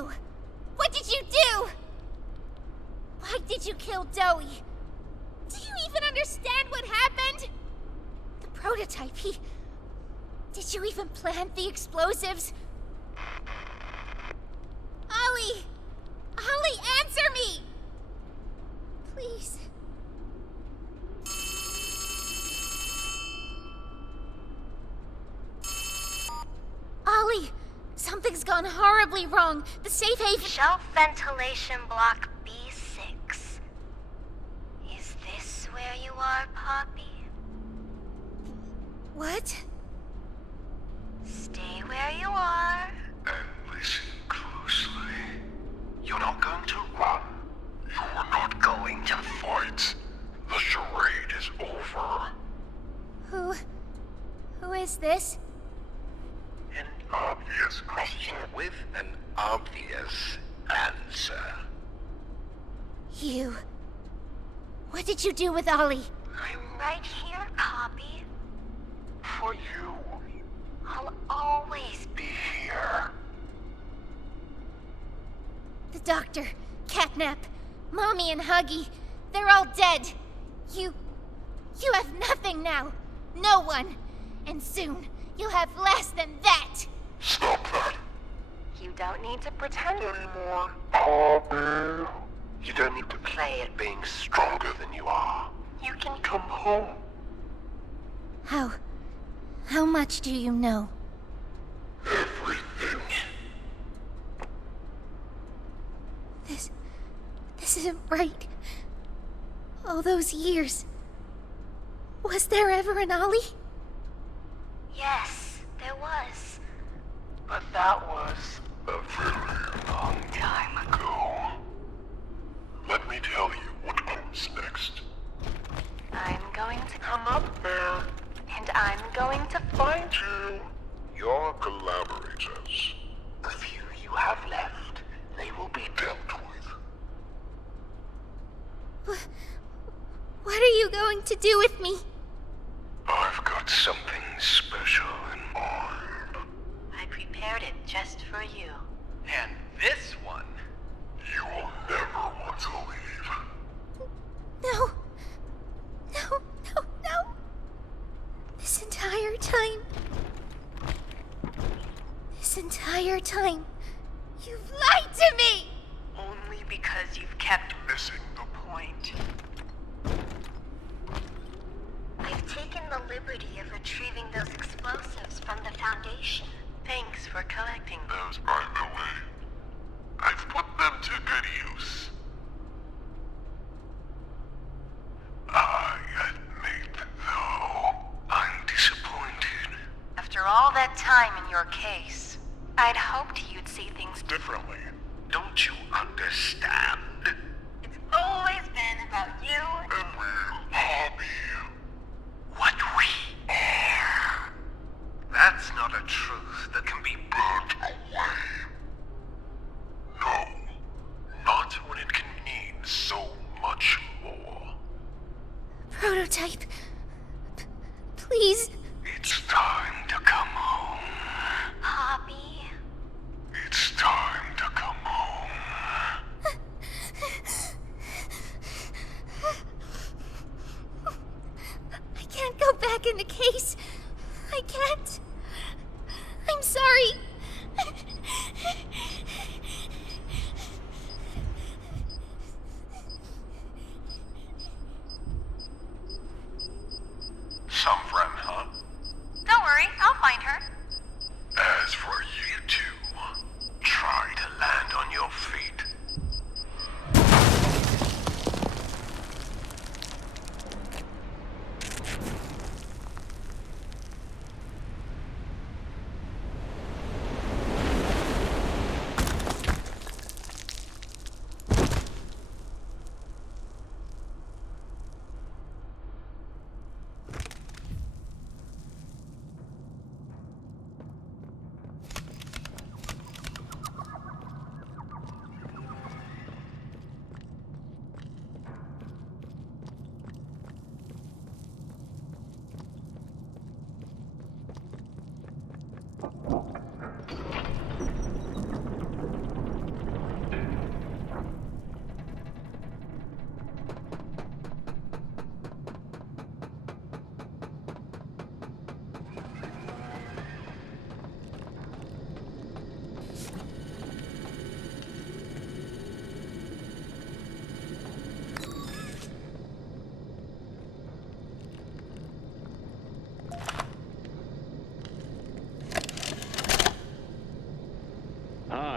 do? What did you do? Why did you kill Doey? Do you even understand what happened? The prototype, Did you even plant the explosives? Ollie! Ollie, answer me! Please. Ollie! Something's gone horribly wrong. The safe haven... Shelf ventilation block B6. Is this where you are, Poppy? What? Stay where you are. And listen closely. You're not going to run. You're not going to fight. The charade is over. Who is this? An obvious question with an obvious answer. You. What did you do with Ollie? I'm right here, Poppy. For you. I'll always be here. The doctor, Catnap, Mommy and Huggy, they're all dead. You have nothing now. No one. And soon, you'll have less than that. Stop that. You don't need to pretend anymore. Poppy. You don't need to play at being stronger than you are. You can come home. How much do you know? Everything. This isn't right. All those years. Was there ever an Ollie? Yes, there was. But that was a very long time ago. Let me tell you what comes next. I'm going to Come up there. And I'm going to Find you. Your collaborators. The few you have left, they will be dealt with. What are you going to do with me? I've got something special in mind. I prepared it just for you. And this one, You will never want to leave. No. This entire time, you've lied to me! Only because you've kept Missing the point. I've taken the liberty of retrieving those explosives from the Foundation. Thanks for collecting them. Those, by the way, I've put them to good use. I admit, though, I'm disappointed. After all that time in your case, I'd hoped you'd see things Differently. Don't you understand? It's always been about you. And we'll hobby what we are. That's not a truth that can be burnt away. No, not when it can mean so much more. Prototype. Please. It's time to come home. Poppy. It's time to come home. I can't go back in the case. I can't. I'm sorry.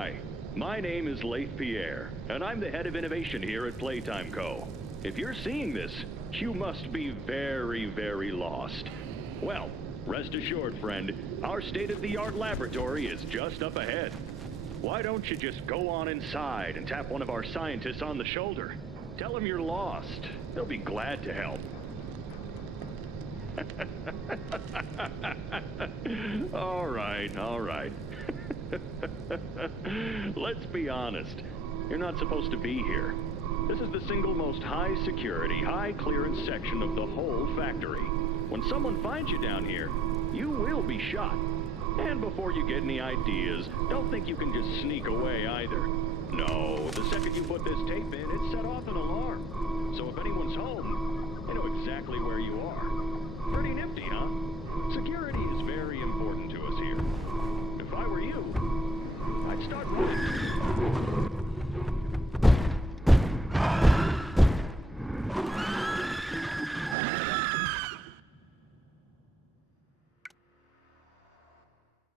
Hi, my name is Leif Pierre, and I'm the head of innovation here at Playtime Co. If you're seeing this, you must be very, very lost. Well, rest assured, friend, our state-of-the-art laboratory is just up ahead. Why don't you just go on inside and tap one of our scientists on the shoulder? Tell them you're lost. They'll be glad to help. All right. Let's be honest. You're not supposed to be here. This is the single most high-security, high-clearance section of the whole factory. When someone finds you down here, you will be shot. And before you get any ideas, don't think you can just sneak away either. No, the second you put this tape in, it set off an alarm. So if anyone's home, they know exactly where